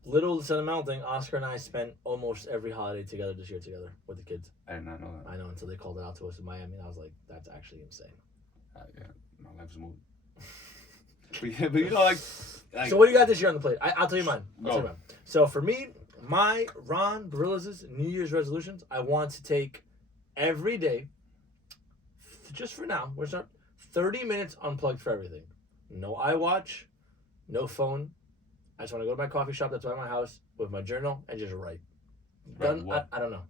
Little sentimental thing. Oscar and I spent almost every holiday together this year together with the kids. I did not know that. I know until they called it out to us in Miami, and I was like, that's actually insane. Yeah, my life's smooth. but you know, like. So what do you got this year on the plate? I'll tell you mine. Go. So for me, my Ron Barillas' New Year's resolutions, I want to take every day, just for now, we're start 30 minutes unplugged for everything. No iWatch, no phone. I just want to go to my coffee shop that's by my house with my journal and just write. Done. I don't know.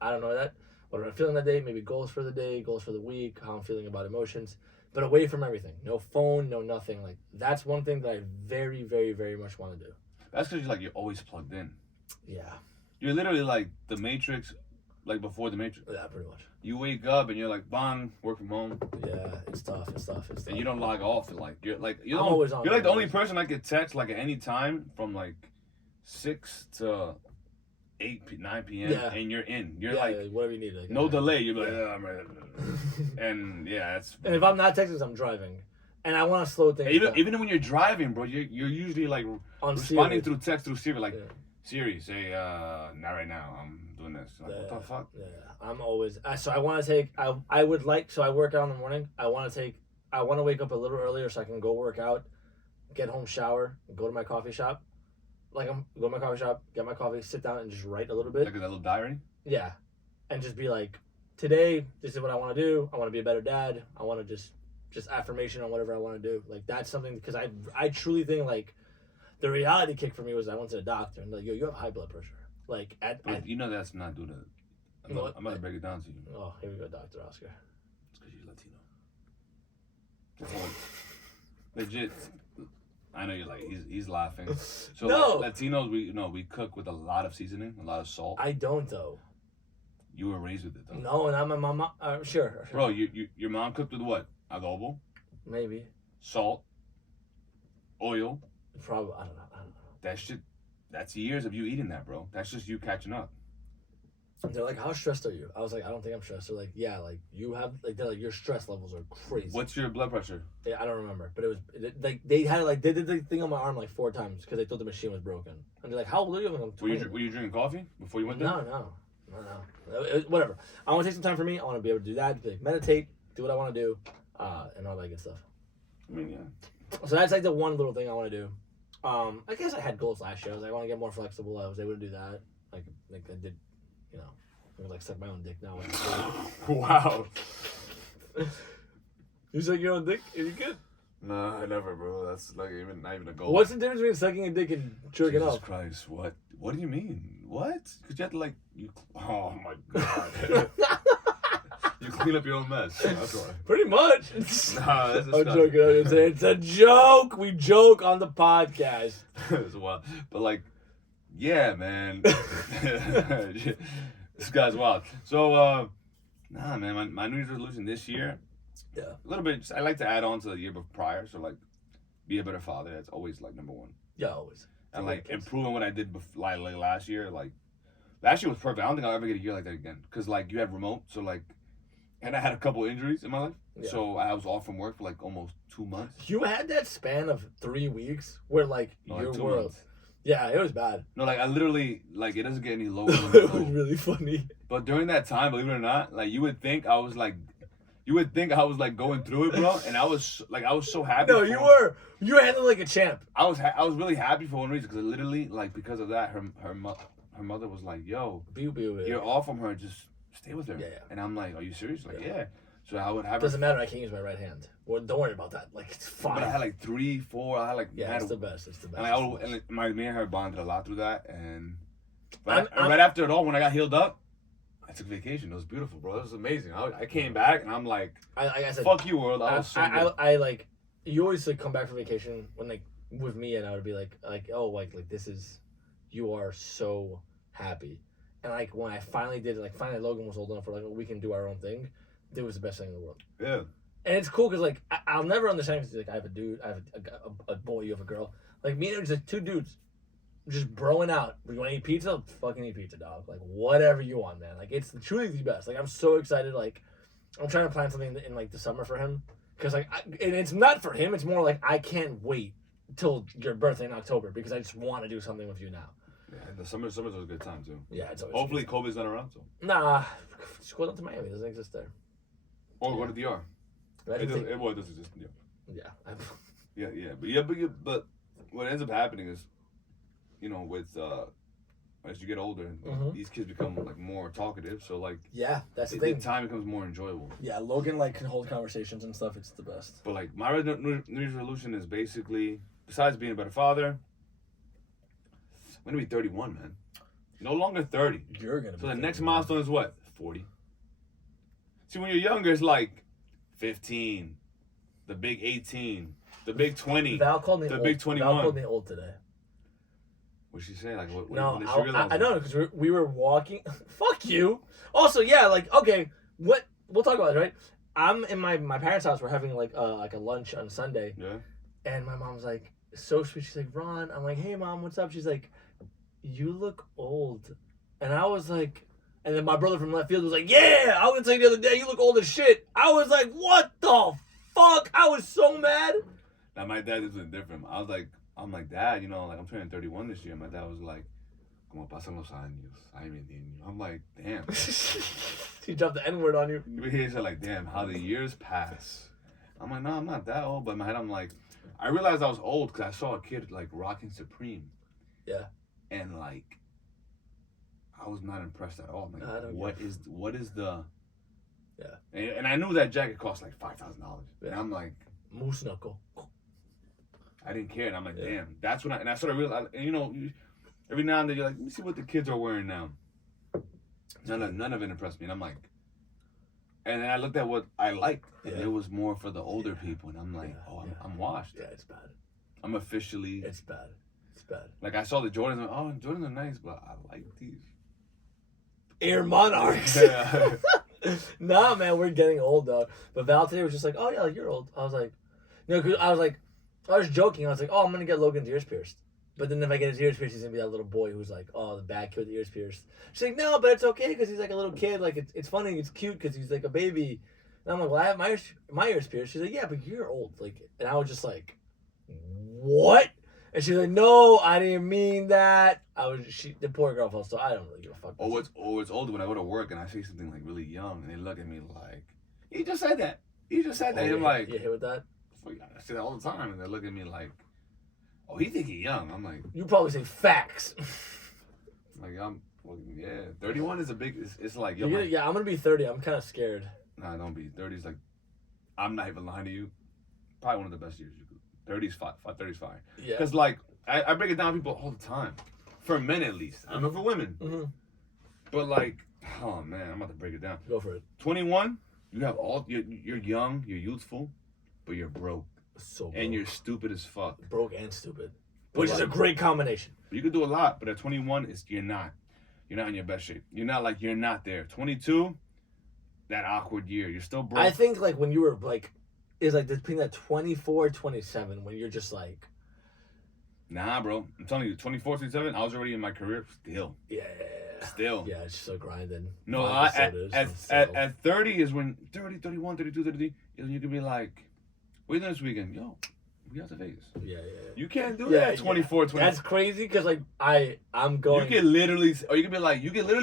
I don't know that. What I'm feeling that day, maybe goals for the day, goals for the week, how I'm feeling about emotions, but away from everything. No phone, no nothing. Like, that's one thing that I very, very, very much want to do. That's because you're always plugged in. Yeah. You're literally like the Matrix, like before the Matrix. Yeah, pretty much. You wake up and you're like, bang, work from home. Yeah, it's tough. And you don't log off. You're I'm always on. You're like the only person I could text like at any time from like 6 to 9 p.m. Yeah. And you're in. You're whatever you need. Like, no delay. You're like, I'm ready. And yeah, it's. And if I'm not texting, I'm driving, and I want to slow things down. Even when you're driving, bro, you're usually like on responding Siri. through text through Siri, like Siri, say not right now. I'm doing this. Like, what the fuck? Yeah, I'm always. So I want to take. I would like. So I work out in the morning. I want to wake up a little earlier so I can go work out, get home, shower, go to my coffee shop. Go to my coffee shop, get my coffee, sit down, and just write a little bit. Like a little diary. Yeah, and just be like, today, this is what I want to do. I want to be a better dad. I want to just affirmation on whatever I want to do. Like, that's something, because I truly think, like, the reality kick for me was I went to the doctor and like, yo, you have high blood pressure. Like, you know that's not due to. I'm about to break it down to you. Oh, here we go, Dr. Oscar. It's because you're Latino. Legit. I know you're like, he's laughing. So no. Like, Latinos, we cook with a lot of seasoning, a lot of salt. I don't though. You were raised with it though. No, and I'm a mama. Sure. Bro, your mom cooked with what? Adobo? Maybe. Salt? Oil? Probably. I don't know. That shit, that's years of you eating that, bro. That's just you catching up. They're like, how stressed are you? I was like, I don't think I'm stressed. They're like, yeah, like you have, like, they're like, your stress levels are crazy. What's your blood pressure? Yeah, I don't remember, but it was like they did the thing on my arm like 4 times because they thought the machine was broken. And they're like, how old are you? I'm 20. Were you drinking coffee before you went there? No. Whatever. I want to take some time for me. I want to be able to do that, like meditate, do what I want to do, and all that good stuff. I mean, yeah. So that's like the one little thing I want to do. I guess I had goals last year. I was like, I want to get more flexible. I was able to do that. Like I did, you know, I was like suck my own dick now. Wow. You suck your own dick? Are you good? Nah, I never, bro. That's like not even a goal. What's the difference between sucking a dick and jerking off? Jesus Christ, what? What do you mean? What? Because you have to like oh my god. You clean up your own mess. That's why. Pretty much. Nah, that's I'm joking. It's a joke. We joke on the podcast. It's wild. But like, yeah, man. This guy's wild. So, nah, man. My New Year's resolution this year. Yeah. A little bit. I like to add on to the year prior. So like, be a better father. That's always like number one. Yeah, always. And like improving what I did like last year. Like, last year was perfect. I don't think I'll ever get a year like that again. Cause like you had remote, so like. And I had a couple injuries in my life, so I was off from work for like almost 2 months. You had that span of 3 weeks where like your like world. Months. Yeah, it was bad. No, like I literally like it doesn't get any lower. It was really funny. But during that time, believe it or not, like you would think I was like going through it, bro. And I was so happy. No, you were. You handled like a champ. I was really happy for one reason because literally like because of that, her mother was like, "Yo, you're off from her, just." Stay with her. Yeah. And I'm like, are you serious? Like, yeah. So I would have. Doesn't matter. I can't use my right hand. Well, don't worry about that. Like, it's fine. But I had like 3, 4. I had like. Yeah, it's the best. It's the best. And me and her bonded a lot through that. And right after it all, when I got healed up, I took vacation. It was beautiful, bro. It was amazing. I came back and I'm like, I said, fuck you, world. I was so good. I like. You always like come back from vacation when like with me, and I would be like, oh, like this is, you are so happy, and like when I finally did it, like finally Logan was old enough for like we can do our own thing. It was the best thing in the world. Yeah. And it's cool because like I'll never understand because like I have a dude, I have a boy, you have a girl. Like me and him, just two dudes, just broing out. We want to eat pizza? Fucking eat pizza, dog. Like whatever you want, man. Like it's truly the best. Like I'm so excited. Like I'm trying to plan something in like the summer for him because like and it's not for him. It's more like I can't wait till your birthday in October because I just want to do something with you now. Yeah, the summer's a good time too. Yeah, it's always hopefully Kobe's not around, so. Nah, just go down to Miami. It doesn't exist there. Or go to DR. It doesn't exist. Yeah. But what ends up happening is, you know, with as you get older, these kids become like more talkative. So like, yeah, that's the thing. Time becomes more enjoyable. Yeah, Logan like can hold conversations and stuff. It's the best. But like my New Year's resolution is basically, besides being a better father, I'm gonna be 31, man. No longer 30. You're gonna. So the next milestone is what? 40. See, when you're younger, it's like 15, the big 18, the big 20, Val called me the old. big 21. Val called me old today. What'd she say? Like, what No, did she realize? I know because we were walking. Fuck you. Also, yeah, like okay, what we'll talk about it, right? I'm in my parents' house. We're having like a lunch on Sunday. Yeah. And my mom's like so sweet. She's like, Ron. I'm like, hey mom, what's up? She's like, you look old. And I was like, and then my brother from left field was like, yeah, I was gonna tell you the other day, you look old as shit. I was like, what the fuck? I was so mad. Now my dad is different. I'm like, Dad, you know, like I'm turning 31 this year. My dad was like, como pasan los años, ay mi niño. I'm like, damn. He dropped the N-word on you. You hear it like, damn, how the years pass. I'm like, no, I'm not that old. But in my head, I'm like, I realized I was old because I saw a kid like rocking Supreme. Yeah. And like, I was not impressed at all. I'm like, I don't what is the? Yeah. And I knew that jacket cost like $5,000. Yeah. And I'm like, moose knuckle. I didn't care. And I'm like, damn. That's when I sort of realized. And you know, every now and then you're like, let me see what the kids are wearing now. None of it impressed me. And I'm like, and then I looked at what I liked, and it was more for the older people. And I'm like, I'm washed. Yeah, it's bad. I'm officially. It's bad. It's bad. Like I saw the Jordans. Oh, Jordans are nice, but I like these. Air Monarchs. Yeah. Nah, man, we're getting old, though. But Val today was just like, oh, yeah, like, you're old. I was like, no, because I was joking. I was like, oh, I'm going to get Logan's ears pierced. But then if I get his ears pierced, he's going to be that little boy who's like, oh, the bad kid with the ears pierced. She's like, no, but it's okay because he's like a little kid. Like, it's funny. It's cute because he's like a baby. And I'm like, well, I have my ears pierced. She's like, yeah, but you're old. Like, and I was just like, what? And she's like, no, I didn't mean that. The poor girl felt so, I don't really give a fuck. It's older when I go to work and I say something like really young and they look at me like, you just said that. You just said that. And I'm like, you hit with that? I say that all the time. And they look at me like, oh, he think he young. I'm like, you probably say facts. Like, 31 is a big, it's like, yo. Yeah, I'm going to be 30. I'm kind of scared. Nah, don't be. 30 is like, I'm not even lying to you. Probably one of the best years you could. 30's fine. 30's fine. Yeah. Because, like, I break it down to people all the time. For men, at least. I don't know for women. Mm-hmm. But, like, oh, man, I'm about to break it down. Go for it. 21, you have you're young, you're youthful, but you're broke. So broke. And you're stupid as fuck. Broke and stupid. Which is a great combination. You can do a lot, but at 21, you're not in your best shape. You're not there. 22, that awkward year. You're still broke. I think, like, when you were, like, is like between that 24, 27 when you're just like, nah, bro. I'm telling you, 24, 27, I was already in my career. Still. Yeah. Still. Yeah, it's just so grinding. No, at 30 is when 30, 31, 32, 33 is when you can be like, what are you doing this weekend? Yo, we out to Vegas. Yeah. You can't do that at 24, 25. That's crazy because like I'm going. You can literally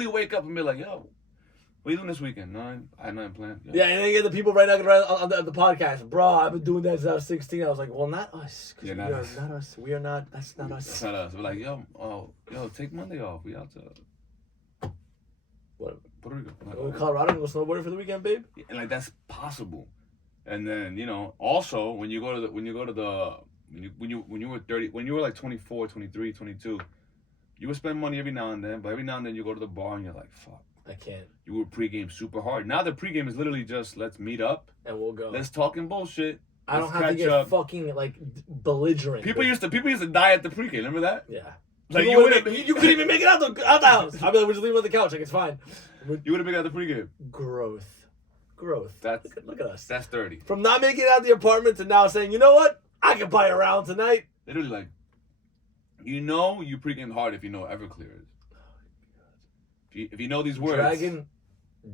wake up and be like, yo, what are you doing this weekend? I had nothing planned. Yeah, and then you get the people right now on the podcast. Bro, I've been doing that since I was 16. I was like, well, not us. Yeah, not us. We are not. That's not us. That's not us. We're like, yo, take Monday off. We out to what? Puerto Rico. Go to Colorado and go snowboarding for the weekend, babe. And like that's possible. And then also when you were 30, when you were like 24, 23, 22, you would spend money every now and then. But every now and then you go to the bar and you're like, fuck. I can't. You were pregame super hard. Now the pregame is literally just let's meet up and we'll go. Let's talk and bullshit. I don't Let's have to catch get up. fucking like belligerent. People used to die at the pregame. Remember that? Yeah. Like you couldn't even make it out the house. I'd be like, we'll just leave it on the couch. Like it's fine. You would have been at the pregame. Growth. That's Look at us. That's 30. From not making it out of the apartment to now saying, you know what? I can buy a round tonight. Literally, like, you pregame hard if you know Everclear is. If you know these words. Dragon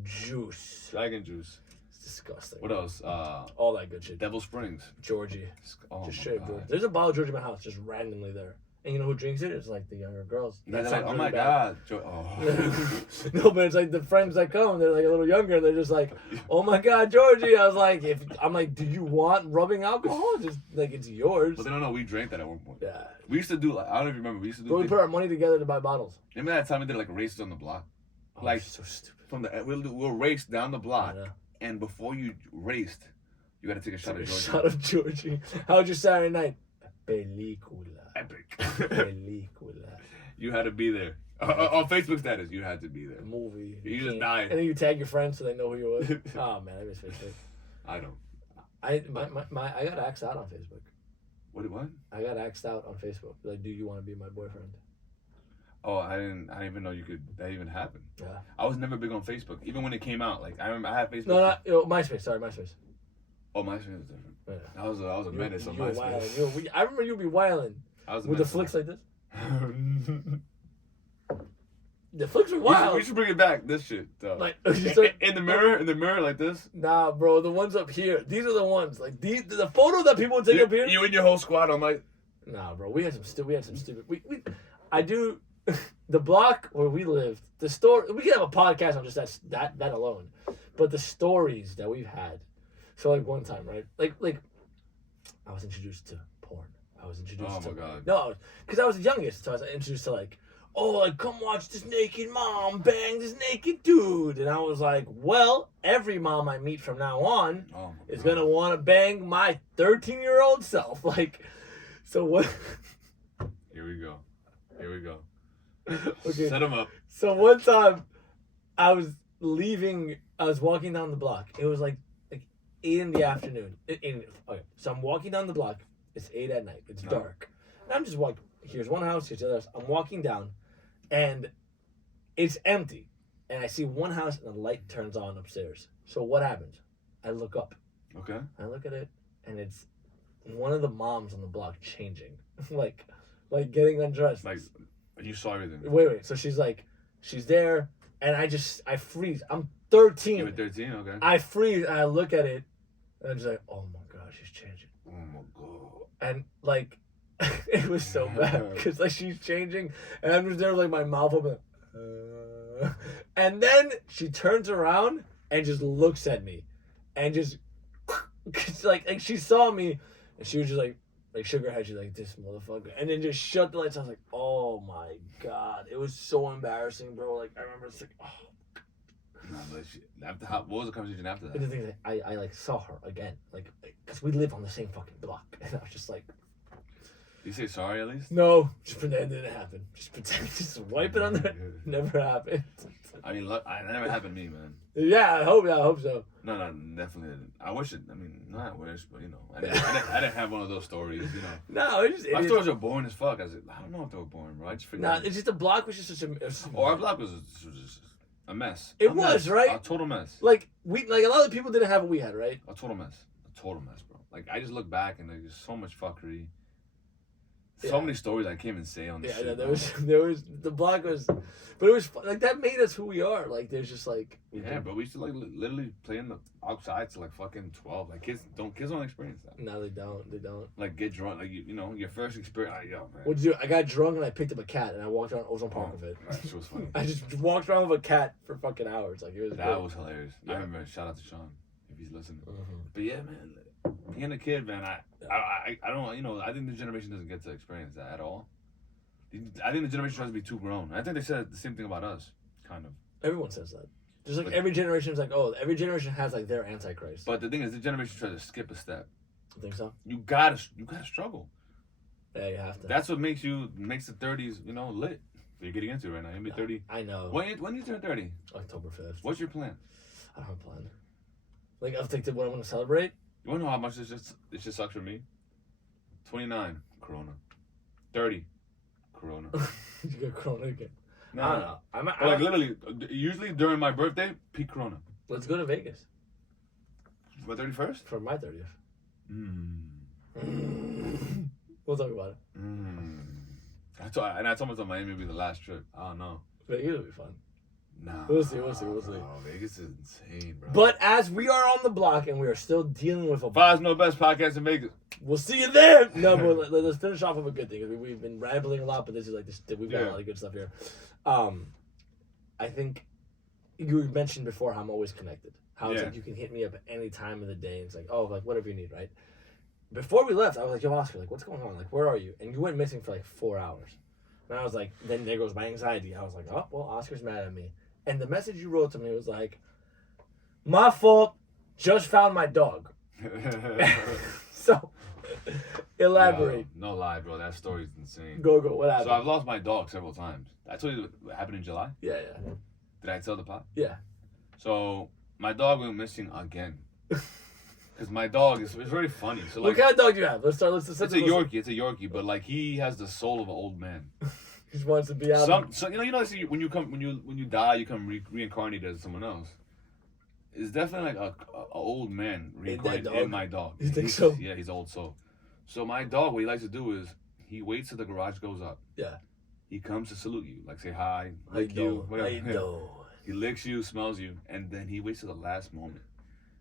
juice. Dragon juice. It's disgusting. What else? All that good shit. Devil Springs. Georgie. Oh Just my straight God. Georgie. There's a bottle of Georgie in my house, just randomly there. And you know who drinks it? It's like the younger girls. Yeah, That they're like, sounds oh my really bad. God. Oh. No, but it's like the friends that come, they're like a little younger, and they're just like, oh my God, Georgie. I was like, do you want rubbing alcohol? Just like, it's yours. But they don't know we drank that at one point. Yeah. We used to do, like, I don't know if you remember, we used to do. But we put our money together to buy bottles. Remember that time we did like races on the block? Oh, Like, so stupid. we'll race down the block, I know. and before you raced, you got to take a shot of Georgia. Shot of Georgie. How was your Saturday night? Película. Epic. Película. You had to be there. On Facebook status, you had to be there. Movie. You just can't- died. And then you tag your friends so they know who you were. Oh man, I miss Facebook. I don't. I got axed out on Facebook. What? I got axed out on Facebook. Like, do you want to be my boyfriend? Oh, I didn't even know that even happened. Yeah. I was never big on Facebook, even when it came out. Like I remember I had Facebook. No, MySpace. Sorry, MySpace. Oh, MySpace was different. Yeah. I was a menace on You were MySpace. wildin'. I remember you be wilding I was a with the menace on flicks like this. MySpace. The flicks were wild. We should bring it back. This shit. Though. Like in the mirror, like this. Nah, bro, the ones up here. These are the ones. Like the photo that people would take up here. You and your whole squad on my. Nah, bro, we had some stupid. I do. The block where we lived, the story. We could have a podcast on just that alone, but the stories that we've had. So like one time, right? Like, I was introduced to porn. I was introduced to. Oh my God. No, because I was the youngest, so I was introduced to like, oh, like come watch this naked mom bang this naked dude, and I was like, well, every mom I meet from now on is gonna want to bang my 13-year-old self, like. So what? Here we go. Okay. Set him up. So one time, I was walking down the block. It was like 8 in the afternoon. Okay, so I'm walking down the block. It's 8 at night. It's dark. And I'm just walking. Here's one house. Here's the other house. I'm walking down, and it's empty. And I see one house, and the light turns on upstairs. So what happens? I look up. Okay. I look at it, and it's one of the moms on the block changing, like getting undressed. Like, you saw everything. Wait. So she's there, and I freeze. I'm 13. You were 13, okay. I freeze, and I look at it, and I'm just like, oh my God, she's changing. Oh my God. And like, it was so bad because like she's changing, and I'm just there with like my mouth open. And then she turns around and just looks at me, and just like she saw me, and she was just like shook her head. She's like, this motherfucker, and then just shut the lights. I was like, oh my God, it was so embarrassing, bro. Like I remember it's like, oh. No, but what was the conversation after But the that? thing is, I like saw her again, like because we live on the same fucking block, and I was just like. Did you say sorry at least? No, just pretend it didn't happen. Just pretend, just wipe it on there. Never happened. I mean, look, that never happened to me, man. Yeah, I hope so. No, definitely didn't. I wish it. I mean, not I wish, but you know, I didn't have one of those stories. You know, No, it's just my stories are boring as fuck. I don't know if they were boring, bro. I just Nah, forget. it's just the block was just such a. Our block was just a mess. It A was, mess. right? A total mess. Like a lot of people didn't have what we had, right? A total mess, bro. Like I just look back and there's so much fuckery. So Yeah. many stories I can't even say on this Yeah, shit. no, bro. there was the block was, but it was like that made us who we are. Like there's just like Yeah, bro. We used to like literally play in the outside to like fucking 12. Like kids don't experience that. No, they don't. Like get drunk, like you know your first experience. Yo, man. What'd you do? I got drunk and I picked up a cat and I walked around Ozone Park with it. That shit was funny. I just walked around with a cat for fucking hours. Like it was. That great. was hilarious. Yeah. I remember. Shout out to Sean if he's listening. Mhm. But yeah, man, being a kid, man, I don't, you know, I think the generation doesn't get to experience that at all. I think the generation tries to be too grown. I think they said the same thing about us, kind of. Everyone says that. Just like But- every generation is like, oh, every generation has like their antichrist. But the thing is, the generation tries to skip a step. You think so? You gotta struggle. Yeah, you have to. That's what makes the 30s, you know, lit. You're getting into right now. You'll be 30. I know. When you turn 30, October 5th. what's your plan? I don't have a plan. Like, I think what I want to celebrate. You wanna know how much this just sucks for me? 29, Corona. 30, Corona. You got Corona again. No, I don't know. But like literally, usually during my birthday, peak Corona. Let's go to Vegas. My 31st? For my 30th. We'll talk about it. I told myself Miami would be the last trip. I don't know. Vegas will be fun. Nah. We'll see. Oh, Vegas is insane, bro. But as we are on the block and we are still dealing with a... Fosno best podcast in Vegas. We'll see you there. No, but let's finish off with a good thing. We've been rambling a lot, but this is like this. We've got a lot of good stuff here. I think you mentioned before how I'm always connected. How it's like you can hit me up at any time of the day. It's like, oh, like whatever you need, right? Before we left, I was like, yo, Oscar, like, what's going on? Like, where are you? And you went missing for like 4 hours. And I was like, then there goes my anxiety. I was like, oh, well, Oscar's mad at me. And the message you wrote to me was like, my fault, just found my dog. So, elaborate. Yo, no lie, bro. That story's insane. Go. What happened? So I've lost my dog several times. I told you what happened in July? Yeah. Did I tell the pod? Yeah. So my dog went missing again. Because my dog is very funny. So like, what kind of dog do you have? Let's start. It's a Yorkie, but like he has the soul of an old man. He just wants to be out. So you know, when you die, you come reincarnated as someone else. It's definitely like a old man reincarnated in my dog. You think so? Yeah, he's old soul. So my dog, what he likes to do is he waits till the garage goes up. Yeah. He comes to salute you, like say hi, How lick you, whatever. How you doing? He licks you, smells you, and then he waits till the last moment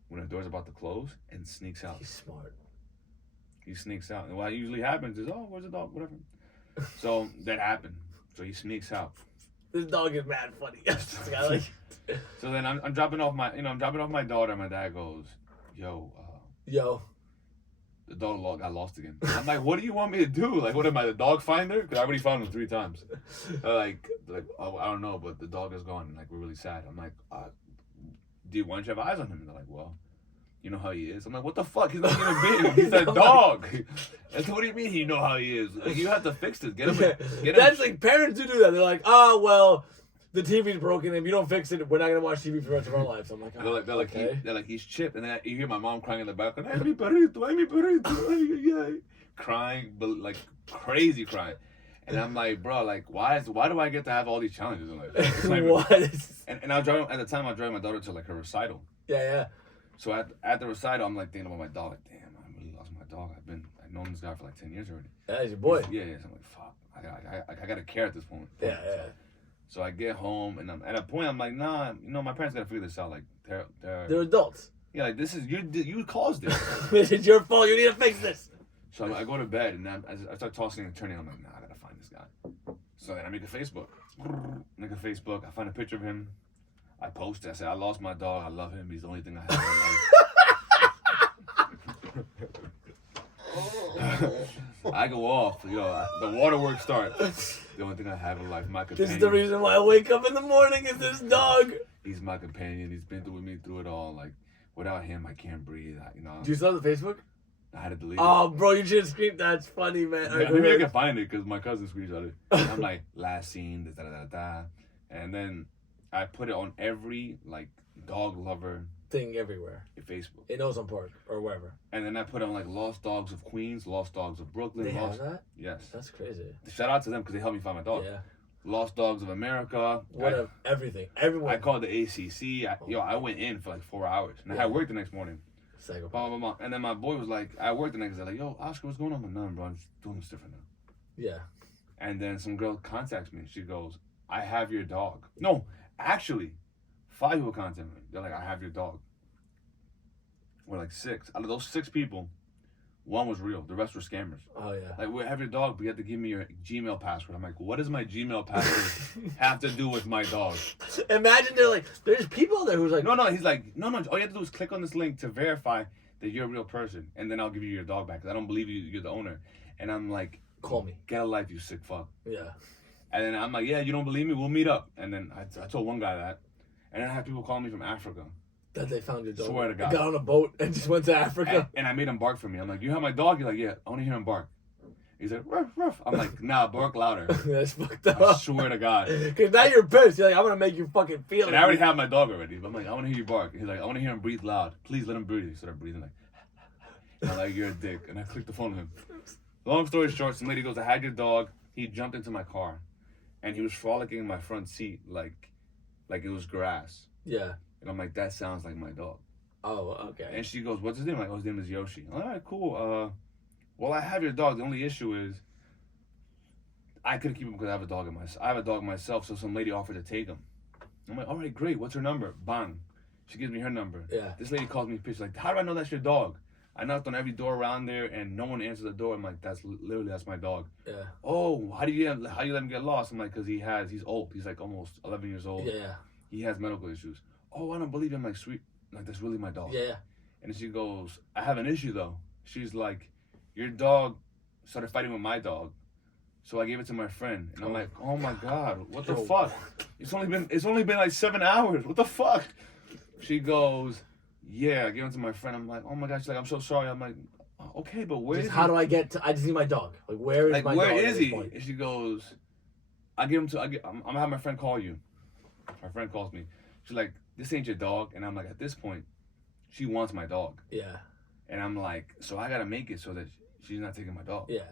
when the door's about to close and sneaks out. He's smart. He sneaks out. And what usually happens is, oh, where's the dog? Whatever. So that happened. So he sneaks out. This dog is mad funny. So then I'm dropping off my daughter. My dad goes, yo, the dog got lost again. I'm like, what do you want me to do? Like, what am I, the dog finder? Because I already found him 3 times. Like, oh, I don't know, but the dog is gone. And like, we're really sad. I'm like, why don't you have eyes on him? And they're like, well, you know how he is. I'm like, what the fuck? He's not a human being. He's a dog. Like, what do you mean you know how he is? Like, you have to fix this. Get him. That's like parents who do that. They're like, oh, well, the TV's broken. If you don't fix it, we're not gonna watch TV for the rest of our lives. I'm like, oh, they're like, he's chipped, and then you hear my mom crying in the background. Ay, mi perrito, ay, mi perrito, ay, ay, crying, but like crazy crying. And I'm like, bro, like, why do I get to have all these challenges in life? What? And I was driving at the time. I was driving my daughter to like her recital. Yeah. So at the recital, I'm like thinking about my dog. Like, damn, I really lost my dog. I've known this guy for like 10 years already. That's your boy. Yeah. So I'm like, fuck, I gotta care at this point. Yeah. So I get home, and I'm at a point. I'm like, nah, my parents gotta figure this out. Like, they're adults. Yeah, like this is you caused this. This is your fault. You need to fix this. So I go to bed, and I start tossing and turning. I'm like, nah, I gotta find this guy. So then I make a Facebook. I find a picture of him. I post it. I say, I lost my dog. I love him. He's the only thing I have in life. I go off. The waterworks start. The only thing I have in life, my companion. This is the reason why I wake up in the morning is this dog. He's my companion. He's been with me through it all. Like, without him, I can't breathe. Do you still have the Facebook? I had to delete it. Oh, bro, you should scream. That's funny, man. Yeah, maybe I can find it because my cousin screenshot it. I'm like, last scene, da. And then I put it on every, like, dog lover thing everywhere. Facebook. In Ozone Park or wherever. And then I put on, like, Lost Dogs of Queens, Lost Dogs of Brooklyn. They have that? Yes. That's crazy. Shout out to them because they helped me find my dog. Yeah. Lost Dogs of America. Everything. Everyone. I called the ACC. I went in for, like, 4 hours. And I had work the next morning. Psychopath. And then my boy was like, I worked the next day, like, yo, Oscar, what's going on? I'm like, nothing, bro. I'm just doing this different now. Yeah. And then some girl contacts me. She goes, I have your dog. No, actually, 5 people contact me. They're like, I have your dog. We're like 6. Out of those 6 people, 1 was real. The rest were scammers. Oh, yeah. Like, we have your dog, but you have to give me your Gmail password. I'm like, what does my Gmail password have to do with my dog? Imagine there's people there who's like... No, he's like, no, all you have to do is click on this link to verify that you're a real person, and then I'll give you your dog back, because I don't believe you're the owner. And I'm like... Call me. Get a life, you sick fuck. Yeah. And then I'm like, yeah, you don't believe me? We'll meet up. And then I told one guy that. And then I have people calling me from Africa. That they found your dog. Swear to God. Got on a boat and just went to Africa. And I made him bark for me. I'm like, you have my dog? He's like, yeah, I want to hear him bark. He's like, ruff, ruff. I'm like, nah, bark louder. That's fucked up. I swear to God. Because now you're pissed. You're like, I'm going to make you fucking feel it. And I already have my dog already. But I'm like, I want to hear you bark. He's like, I want to hear him breathe loud. Please let him breathe. He started breathing like... I'm like, you're a dick. And I clicked the phone with him. Long story short, some lady goes, I had your dog. He jumped into my car. And he was frolicking in my front seat like it was grass. Yeah. And I'm like, that sounds like my dog. Oh, okay. And she goes, what's his name? I'm like, oh, his name is Yoshi. All right, cool. Well, I have your dog. The only issue is I couldn't keep him because I have a dog myself, so some lady offered to take him. I'm like, all right, great. What's her number? Bang. She gives me her number. Yeah. This lady calls me pissed. Like, how do I know that's your dog? I knocked on every door around there, and no one answered the door. I'm like, that's my dog. Yeah. Oh, how do you let him get lost? I'm like, because he's old. He's like almost 11 years old. Yeah. He has medical issues. Oh, I don't believe you. I'm like, sweet. Like, that's really my dog. Yeah. And then she goes, I have an issue though. She's like, your dog started fighting with my dog. So I gave it to my friend, and I'm like, "Oh my God, what the fuck? It's only been like 7 hours. What the fuck?" She goes, "Yeah, I gave it to my friend." I'm like, "Oh my God." She's like, "I'm so sorry." I'm like, "Okay, but where is he?" How do I get to? I just need my dog. Like, where is like, my where dog? Where is he? And she goes, I'm gonna have my friend call you. My friend calls me. She's like, "This ain't your dog," and I'm like, at this point, she wants my dog. Yeah. And I'm like, so I gotta make it so that she's not taking my dog. Yeah.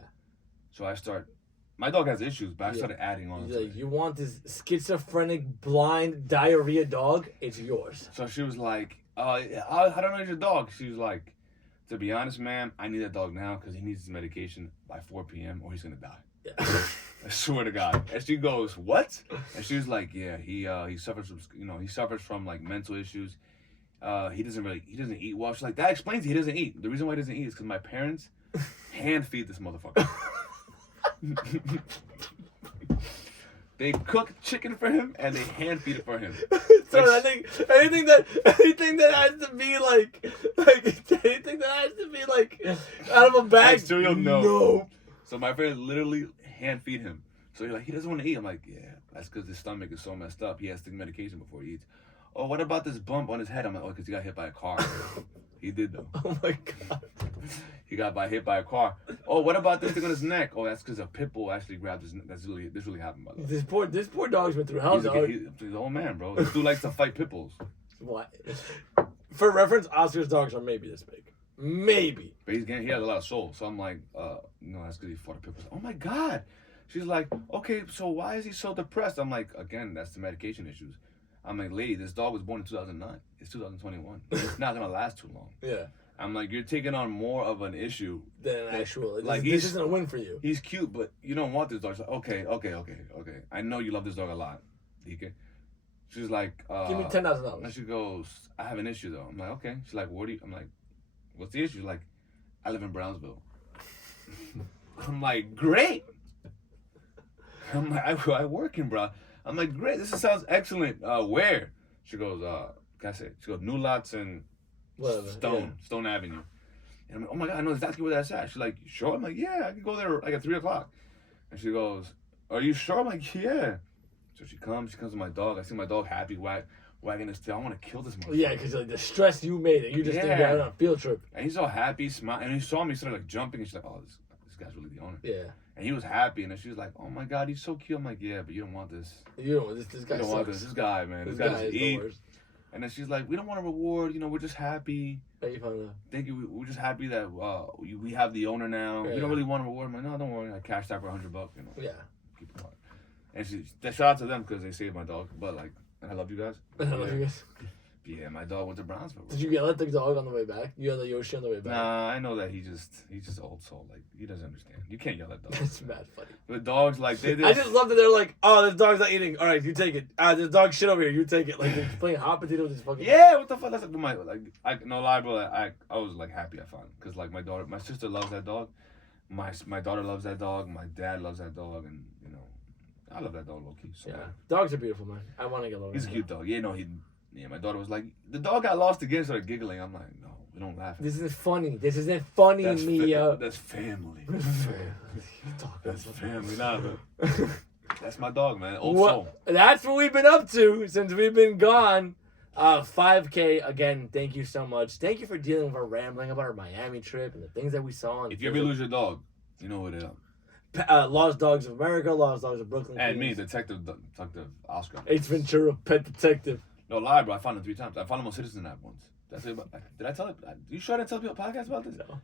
So I start. My dog has issues, but I started adding on. Like, you want this schizophrenic, blind, diarrhea dog? It's yours. So she was like, I don't know it's your dog. She was like, to be honest, ma'am, I need that dog now because he needs his medication by 4 p.m. or he's going to die. Yeah. I swear to God. And she goes, what? And she was like, yeah, he suffers from like mental issues. He doesn't eat well. She's like, that explains he doesn't eat. The reason why he doesn't eat is because my parents hand feed this motherfucker. They cook chicken for him and they hand feed it for him. So like, I think anything that has to be like anything that has to be like out of a bag. Like cereal, no. So my parents literally hand feed him. So you're like, he doesn't want to eat. I'm like, yeah, that's because his stomach is so messed up. He has to take medication before he eats. Oh, what about this bump on his head? I'm like, oh, because he got hit by a car. He did though. Oh my God. He got hit by a car. Oh, what about this thing on his neck? Oh, that's because a pit bull actually grabbed his neck. This really happened, by the way. This poor dog's been through hell. He's an old man, bro. This dude likes to fight pit bulls. What? For reference, Oscar's dogs are maybe this big. Maybe. But he has a lot of soul. So I'm like, no, that's because he fought a pit bull. Oh my God. She's like, okay, so why is he so depressed? I'm like, again, that's the medication issues. I'm like, lady, this dog was born in 2009. It's 2021. It's not going to last too long. Yeah. I'm like, you're taking on more of an issue than an actual. Like, this isn't a win for you. He's cute, but you don't want this dog. She's like, okay. I know you love this dog a lot. DK. She's like, give me $10,000. And she goes, I have an issue though. I'm like, okay. She's like, I'm like, what's the issue? She's like, I live in Brownsville. I'm like, great. I'm like, I work in Brown. I'm like, great. This sounds excellent. Where? She goes, can I say it? She goes, New Lots and Stone Avenue. And I'm like, oh my God, I know exactly where that's at. She's like, sure? I'm like, yeah, I can go there like at 3 o'clock. And she goes, are you sure? I'm like, yeah. So she comes to my dog. I see my dog happy, wagging his tail. I want to kill this motherfucker. Yeah, because like, the stress you made it. You just think you're on a field trip. And he's all happy, smiling. And he saw me, started like jumping. And she's like, oh, this guy's really the owner. Yeah. And he was happy. And then she was like, oh my God, he's so cute. I'm like, yeah, but you don't want this. You don't want this guy. You don't want this. This guy, man. This guy doesn't eat. And then she's like, we don't want a reward. We're just happy. Thank you. We're just happy that we have the owner now. We don't really want a reward. I'm like, no, don't worry. I cashed out for $100. Yeah. Keep it quiet. And shout out to them because they saved my dog. But like, and I love you guys. I love you guys. Yeah, my dog went to Brownsville. Did you yell at the dog on the way back? You yelled at Yoshi on the way back? Nah, I know that he's just old soul. Like, he doesn't understand. You can't yell at dogs. That's mad funny. But dogs, like, they I just love that they're like, oh, this dog's not eating. All right, you take it. This dog shit over here. You take it. Like, they're playing hot potato with this fucking... Yeah, what the fuck? That's like, no lie, bro. I was, like, happy I found it. Because, like, my sister loves that dog. My daughter loves that dog. My dad loves that dog. And, you know, I love that dog, low-key. So, yeah. Dogs are beautiful, man. I want to get over. He's a cute dog. Yeah, my daughter was like, the dog got lost again, started giggling. I'm like, no, we don't laugh. This isn't funny. Mia. That's family. That's family. Nah, but that's my dog, man. Old soul. That's what we've been up to since we've been gone. 5K, again, thank you so much. Thank you for dealing with our rambling about our Miami trip and the things that we saw. If you ever lose your dog, you know what it is. Lost Dogs of America, Lost Dogs of Brooklyn. And me, Detective Oscar. Ace Ventura, Pet Detective. No lie, bro. I found him 3 times. I found him on Citizen app once. Did I tell it? You sure I didn't tell people podcast about this? No.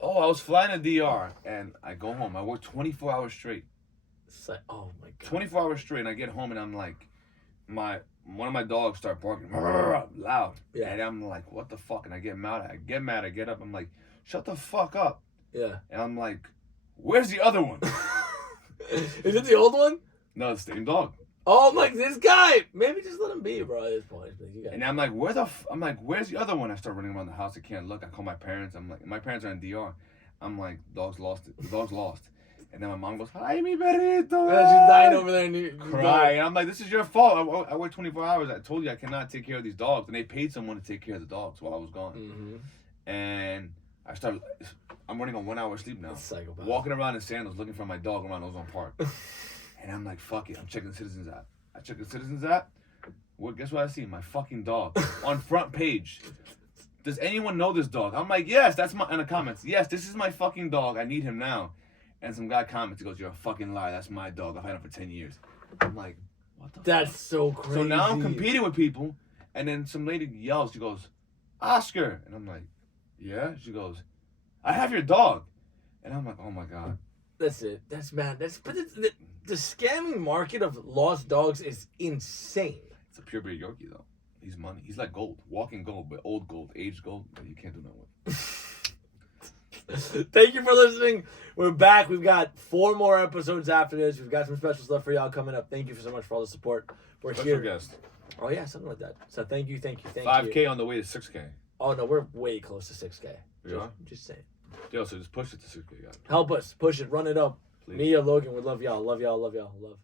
Oh, I was flying to DR, and I go home. I work 24 hours straight. It's like, oh my god. 24 hours straight, and I get home, and I'm like, one of my dogs start barking loud. Yeah. And I'm like, what the fuck? And I get mad. I get up. I'm like, shut the fuck up. Yeah. And I'm like, where's the other one? Is it the old one? No, it's the same dog. Oh my, this guy. Maybe just let him be, bro. At this point, And I'm like, where's the other one? I start running around the house. I can't look. I call my parents. I'm like, my parents are in DR. I'm like, dog's lost. The dog's lost. And then my mom goes, "Ay, mi perrito." She's dying over there, and you cry. And I'm like, this is your fault. I work 24 hours. I told you I cannot take care of these dogs. And they paid someone to take care of the dogs while I was gone. Mm-hmm. And I'm running on 1 hour sleep now. Psychopath. Walking around in sandals looking for my dog around Ozone Park. And I'm like, fuck it. I'm checking the Citizens app. I check the Citizens app. Well, guess what I see? My fucking dog on front page. Does anyone know this dog? I'm like, yes, that's my, in the comments. Yes, this is my fucking dog. I need him now. And some guy comments, he goes, you're a fucking liar. That's my dog. I've had him for 10 years. I'm like, what the That's fuck? so crazy. So now I'm competing with people. And then some lady yells, she goes, Oscar. And I'm like, yeah? She goes, I have your dog. And I'm like, oh my God. That's it. That's mad. The scamming market of lost dogs is insane. It's a purebred Yorkie, though. He's money. He's like gold. Walking gold, but old gold, aged gold. But you can't do nothing with. Thank you for listening. We're back. We've got 4 more episodes after this. We've got some special stuff for y'all coming up. Thank you so much for all the support. We're Special here. guest. Oh yeah, something like that. So thank you. 5K on the way to 6K. Oh no, we're way close to 6K. We are? Just saying. Yo, so just push it to 6K, guys. Help us push it, run it up. Please. Me and Logan would love y'all. Love y'all. Love y'all. Love.